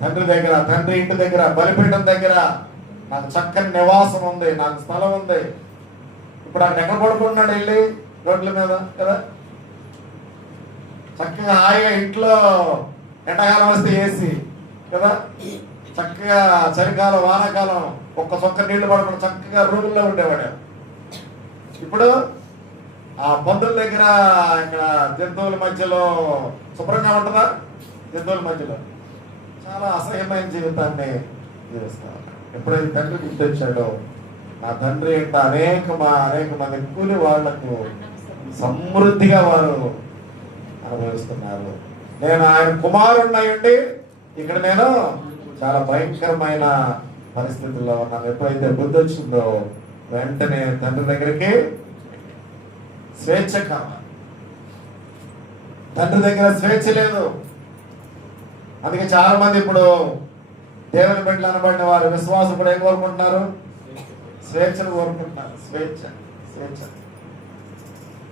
తండ్రి ఇంటి దగ్గర బలిపీఠం దగ్గర నాకు చక్కని నివాసం ఉంది, నాకు స్థలం ఉంది. ఇప్పుడు అక్కడ ఎక్కడ పడుకుంటున్నాడు? వెళ్ళి రోడ్ల మీద కదా, చక్కగా హాయిగా ఇంట్లో ఎండాకాలం వస్తే ఏసీ కదా, చక్కగా చలికాలం వానాకాలం ఒక్క చొక్క నీళ్లు పడుకుని చక్కగా రూముల్లో ఉండేవాడు. ఇప్పుడు ఆ పందుల దగ్గర ఇక్కడ జంతువుల మధ్యలో శుభ్రంగా ఉంటుందా? జంతువుల మధ్యలో చాలా అసహ్యమైన జీవితాన్ని జీవిస్తారు. ఎప్పుడైతే తండ్రి గుర్తొచ్చాడో, నా తండ్రి యొక్క అనేక మంది కూలి వాళ్లకు సమృద్ధిగా వారు అనుభవిస్తున్నారు. నేను ఆయన కుమారుడినయ్యుండి ఇక్కడ నేను చాలా భయంకరమైన పరిస్థితుల్లో ఉన్నాను. ఎప్పుడైతే బుద్ధి వచ్చిందో వెంటనే తండ్రి దగ్గరికి స్వేచ్ఛ కావాలి. తండ్రి దగ్గర స్వేచ్ఛ లేదు. అందుకే చాలా మంది ఇప్పుడు దేవుని బిడ్డలు అనబడిన వారు విశ్వాసం కూడా ఏం కోరుకుంటున్నారు? స్వేచ్ఛను కోరుకుంటున్నారు. స్వేచ్ఛ.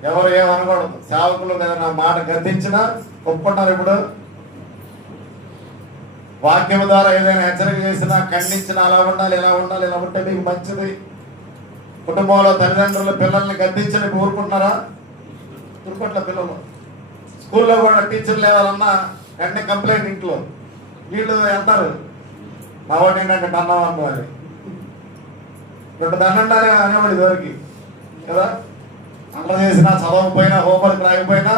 ఎవరు ఏమనకూడదు. సేవకులు కదా నా మాట గద్దించినా ఒప్పుకుంటారు. ఇప్పుడు వాక్యం ద్వారా ఏదైనా హెచ్చరిక చేసినా, ఖండించినా అలా ఉండాలి, ఇలా ఉండాలి, ఇలా ఉంటే మీకు మంచిది. కుటుంబంలో తల్లిదండ్రులు పిల్లల్ని గద్దించని ఊరుకుంటున్నారా? ఊరుకోట్ల పిల్లలు. స్కూల్లో కూడా టీచర్లు ఏవాలన్నా వెంటనే కంప్లైంట్ ఇంట్లో. వీళ్ళు వెళ్తారు, నా వాడు ఏంటంటే అన్నం అనుకోవాలి, రెండు దండండానే అనేవాడు ఇదివరకు కదా. అట్లా చేసినా, చదవకపోయినా, హోంవర్క్ రాకపోయినా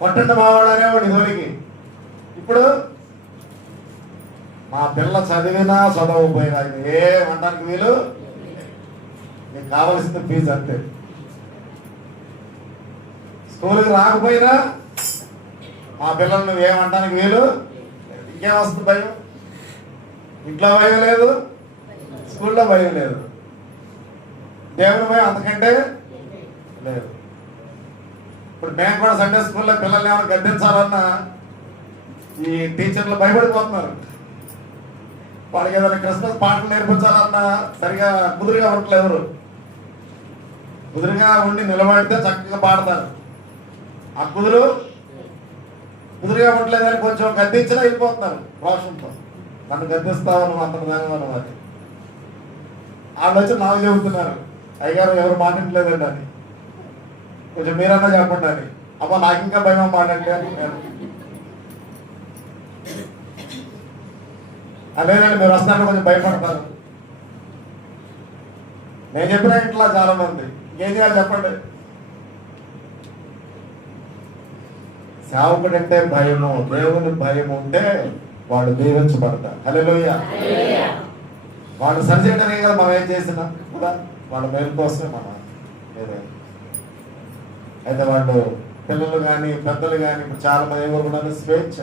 కొట్టండి మావాడు అనేవాడు ఇదివరకు. ఇప్పుడు మా పిల్ల చదివినా చదవకపోయినా ఏమంటానికి వీలు, నీకు కావలసిన ఫీజు అంతే. స్కూల్కి రాకపోయినా మా పిల్లలు నువ్వు ఏమంటానికి వీలు. ఇంకేం వస్తుంది భయం? ఇంట్లో భయం లేదు, స్కూల్లో భయం లేదు, దేవుని భయం అంతకంటే లేదు. ఇప్పుడు మేము కూడా సండే స్కూల్లో పిల్లల్ని ఏమైనా గద్దించాలన్నా ఈ టీచర్లు భయపడిపోతున్నారు. వాళ్ళకి ఏదైనా క్రిస్మస్ పాటలు నేర్పించాలన్నా సరిగా కుదురుగా ఉండట్లేదు. ఎవరు కుదురుగా ఉండి నిలబడితే చక్కగా పాడతారు. ఆ కుదురుగా ఉండలేదని కొంచెం గద్దించినా వెళ్ళిపోతున్నారు రోషంతో. నన్ను గద్దిస్తావు, నువ్వు అంతకు దానివను అని. వాళ్ళు వచ్చి నాకు చెబుతున్నారు, అయ్యగారు ఎవరు మాట్లాడలేదండి అని, కొంచెం మీరన్నా చెప్పండి అని. అమ్మ నాకు ఇంకా భయం మాట్లాడితే అదేనండి, మీరు వస్తారని కొంచెం భయపడతారు. నేను చెప్పిన ఇంట్లో చాలా మంది ఇంకేం చేయాలి చెప్పండి. సేవకుడు అంటే భయము, దేవుని భయం ఉంటే వాడు దీవించబడతారు. హల్లెలూయా. వాడు సరి చేయడానికి కదా మనం ఏం చేసినా కదా, వాళ్ళ మేలు కోసమే మనం ఏదైనా. అయితే వాళ్ళు పిల్లలు కానీ పెద్దలు కానీ ఇప్పుడు చాలా మంది ఏమనుకున్నారు, స్వేచ్ఛ,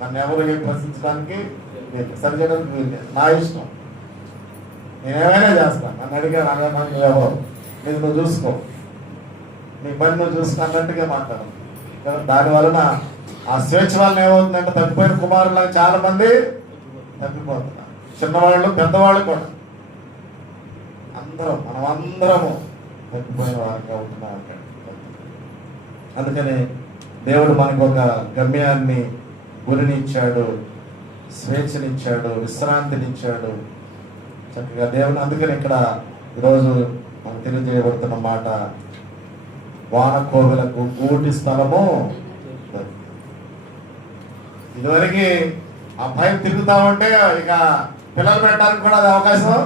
నన్ను ఎవరు ఏం ప్రశ్నించడానికి సరి చేయడానికి వీల్లేదు, నా ఇష్టం, నేనేమైనా చేస్తాను. నన్ను అడిగాను అన్నట్టు ఎవరు నీకు నువ్వు చూసుకో, నీ పని నువ్వు చూసుకో అన్నట్టుగా మాట్లాడదు. దాని వలన ఆ స్వేచ్ఛ వలన ఏమవుతుందంటే తప్పిపోయిన కుమారులకు చాలా మంది తప్పిపోతున్నారు. చిన్నవాళ్ళు పెద్దవాళ్ళు కూడా అందరం మనమందరము తప్పిపోయిన వారికి అవుతున్నారు. అందుకని దేవుడు మనకు ఒక గమ్యాన్ని, గురిని ఇచ్చాడు, స్వేచ్ఛనిచ్చాడు, విశ్రాంతినిచ్చాడు చక్కగా దేవుని. అందుకని ఇక్కడ ఈరోజు మనం తెలియజేయబడుతున్న మాట, వానకోవిలకు గూటి స్థలము. ఇదివరకు ఆ భయం తిరుగుతా ఉంటే ఇక పిల్లలు పెట్టడానికి కూడా అది అవకాశం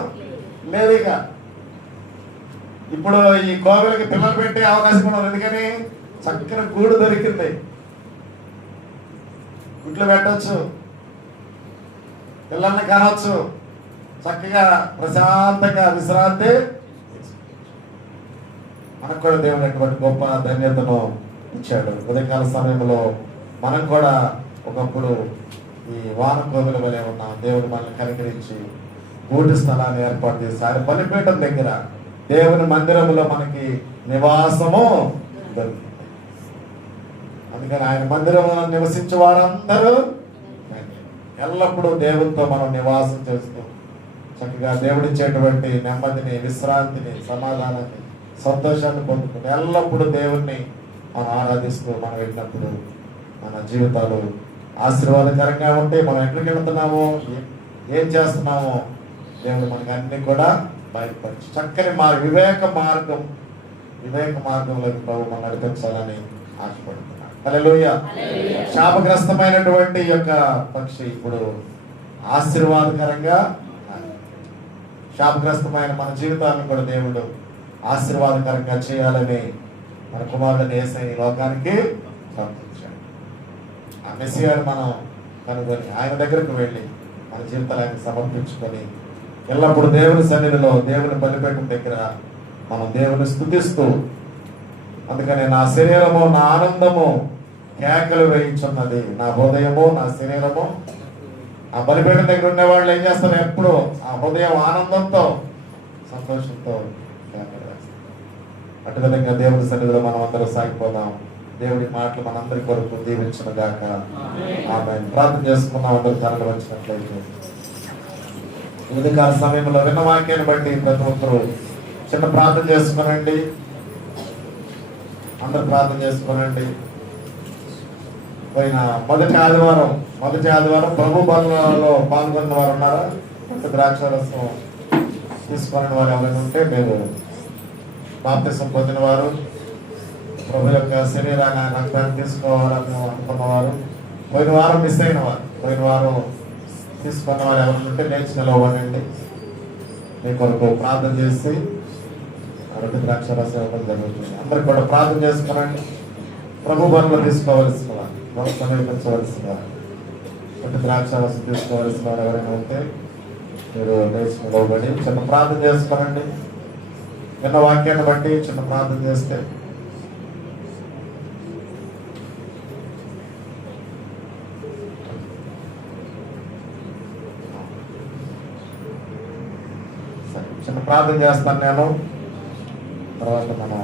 లేదు. ఇక ఇప్పుడు ఈ కోవిలకి పిల్లలు పెట్టే అవకాశం కూడా, ఎందుకని చక్కని గూడు దొరికింది, గుడ్లు పెట్టవచ్చు, పిల్లల్ని కానవచ్చు, చక్కగా ప్రశాంతంగా విశ్రాంతి. మనకు కూడా దేవుడు అటువంటి గొప్ప ధన్యతను ఇచ్చాడు. ఉదయకాల సమయంలో మనం కూడా ఒకప్పుడు ఈ వానకోవిల వలె ఉన్నాం. దేవుడు మనల్ని కనికరించి గూటి స్థలాన్ని ఏర్పాటు చేసి ఆయన బలిపీఠం దగ్గర దేవుని మందిరంలో మనకి నివాసము దొరుకుతుంది. అందుకని ఆయన మందిరంలో నివసించే వారందరూ ఎల్లప్పుడూ దేవునితో మనం నివాసం చేస్తూ చక్కగా దేవుడిచ్చేటువంటి నెమ్మదిని, విశ్రాంతిని, సమాధానాన్ని, సంతోషాన్ని పొందుకుంటూ ఎల్లప్పుడూ దేవుణ్ణి మనం ఆరాధిస్తూ మనం వెళ్ళినప్పుడు మన జీవితాలు ఆశీర్వాదకరంగా ఉంటే మనం ఎక్కడికి వెళ్తున్నామో, ఏం చేస్తున్నామో దేవుడు మనకి అన్ని కూడా బయటపరచు చక్కని వివేక మార్గంలోకి ప్రభు మనం నడిపించాలని ఆశపడుతున్నాడు. హల్లెలూయా. శాపగ్రస్తమైనటువంటి యొక్క పక్షి ఇప్పుడు ఆశీర్వాదకరంగా, శాపగ్రస్తమైన మన జీవితాలను కూడా దేవుడు ఆశీర్వాదకరంగా చేయాలని మన కుమారుడిని యేసయ్య లోకానికి పంపించాడు. ఆ మెస్సియాను మనం కనుగొని ఆయన దగ్గరకు వెళ్ళి మన జీవితాలు ఆయన సమర్పించుకొని ఎల్లప్పుడు దేవుని సన్నిధిలో, దేవుని బలిపీఠం దగ్గర మనం దేవుని స్తుతిస్తూ, అందుకని నా శరీరము నా ఆనందము కేకలు వేయించున్నది, నా హృదయము నా శరీరము. ఆ బలిపీఠం దగ్గర ఉండే వాళ్ళు ఏం చేస్తారు, ఎప్పుడు ఆ హృదయం ఆనందంతో సంతోషంతో కేకలు వేస్తారు. అటు విధంగా దేవుని సన్నిధిలో మనం అందరూ సాగిపోదాం. దేవుడి మాటలు మనందరి కొరకు దీవించును గాక. ఆమేన్. ప్రార్థన చేసుకున్నాం. అందరూ తరలి వచ్చినట్లయితే ఉదయకాల సమయంలో విన్న వాక్యాన్ని బట్టి ప్రతి ఒక్కరు చిన్న ప్రార్థన చేసుకోనండి. అందరు ప్రార్థన చేసుకోనండి. పోయిన మొదటి ఆదివారం ప్రభు బలలో పాల్గొన్న వారు ఉన్నారా? ద్రాక్షారసం తీసుకున్న వారు ఎవరైనా ఉంటే మీరు బాప్తిసం పొందిన వారు, ప్రభు యొక్క శరీరాన్ని రక్తాన్ని తీసుకోవాలని అనుకున్నవారు, పోయిన వారం మిస్ అయిన వారు, పోయిన వారం తీసుకున్న వారు ఎవరైనా ఉంటే లేచి నిలవడండి. మీ కొరకు ప్రార్థన చేసి ద్రాక్షారసం ఇవ్వడం జరుగుతుంది. అందరికి కూడా ప్రార్థన చేసుకునండి. ప్రభు బలలో తీసుకోవలసిన వారు, మనం సమీపించవలసిన వారు, ద్రాక్షారసం తీసుకోవలసిన వారు ఎవరైనా ఉంటే మీరు లేచి నిలవబడి చిన్న ప్రార్థన చేసుకోనండి. విన్న వాక్యాన్ని బట్టి చిన్న ప్రార్థన చేస్తే చిన్న ప్రార్థన చేస్తాను నేను. తర్వాత మనం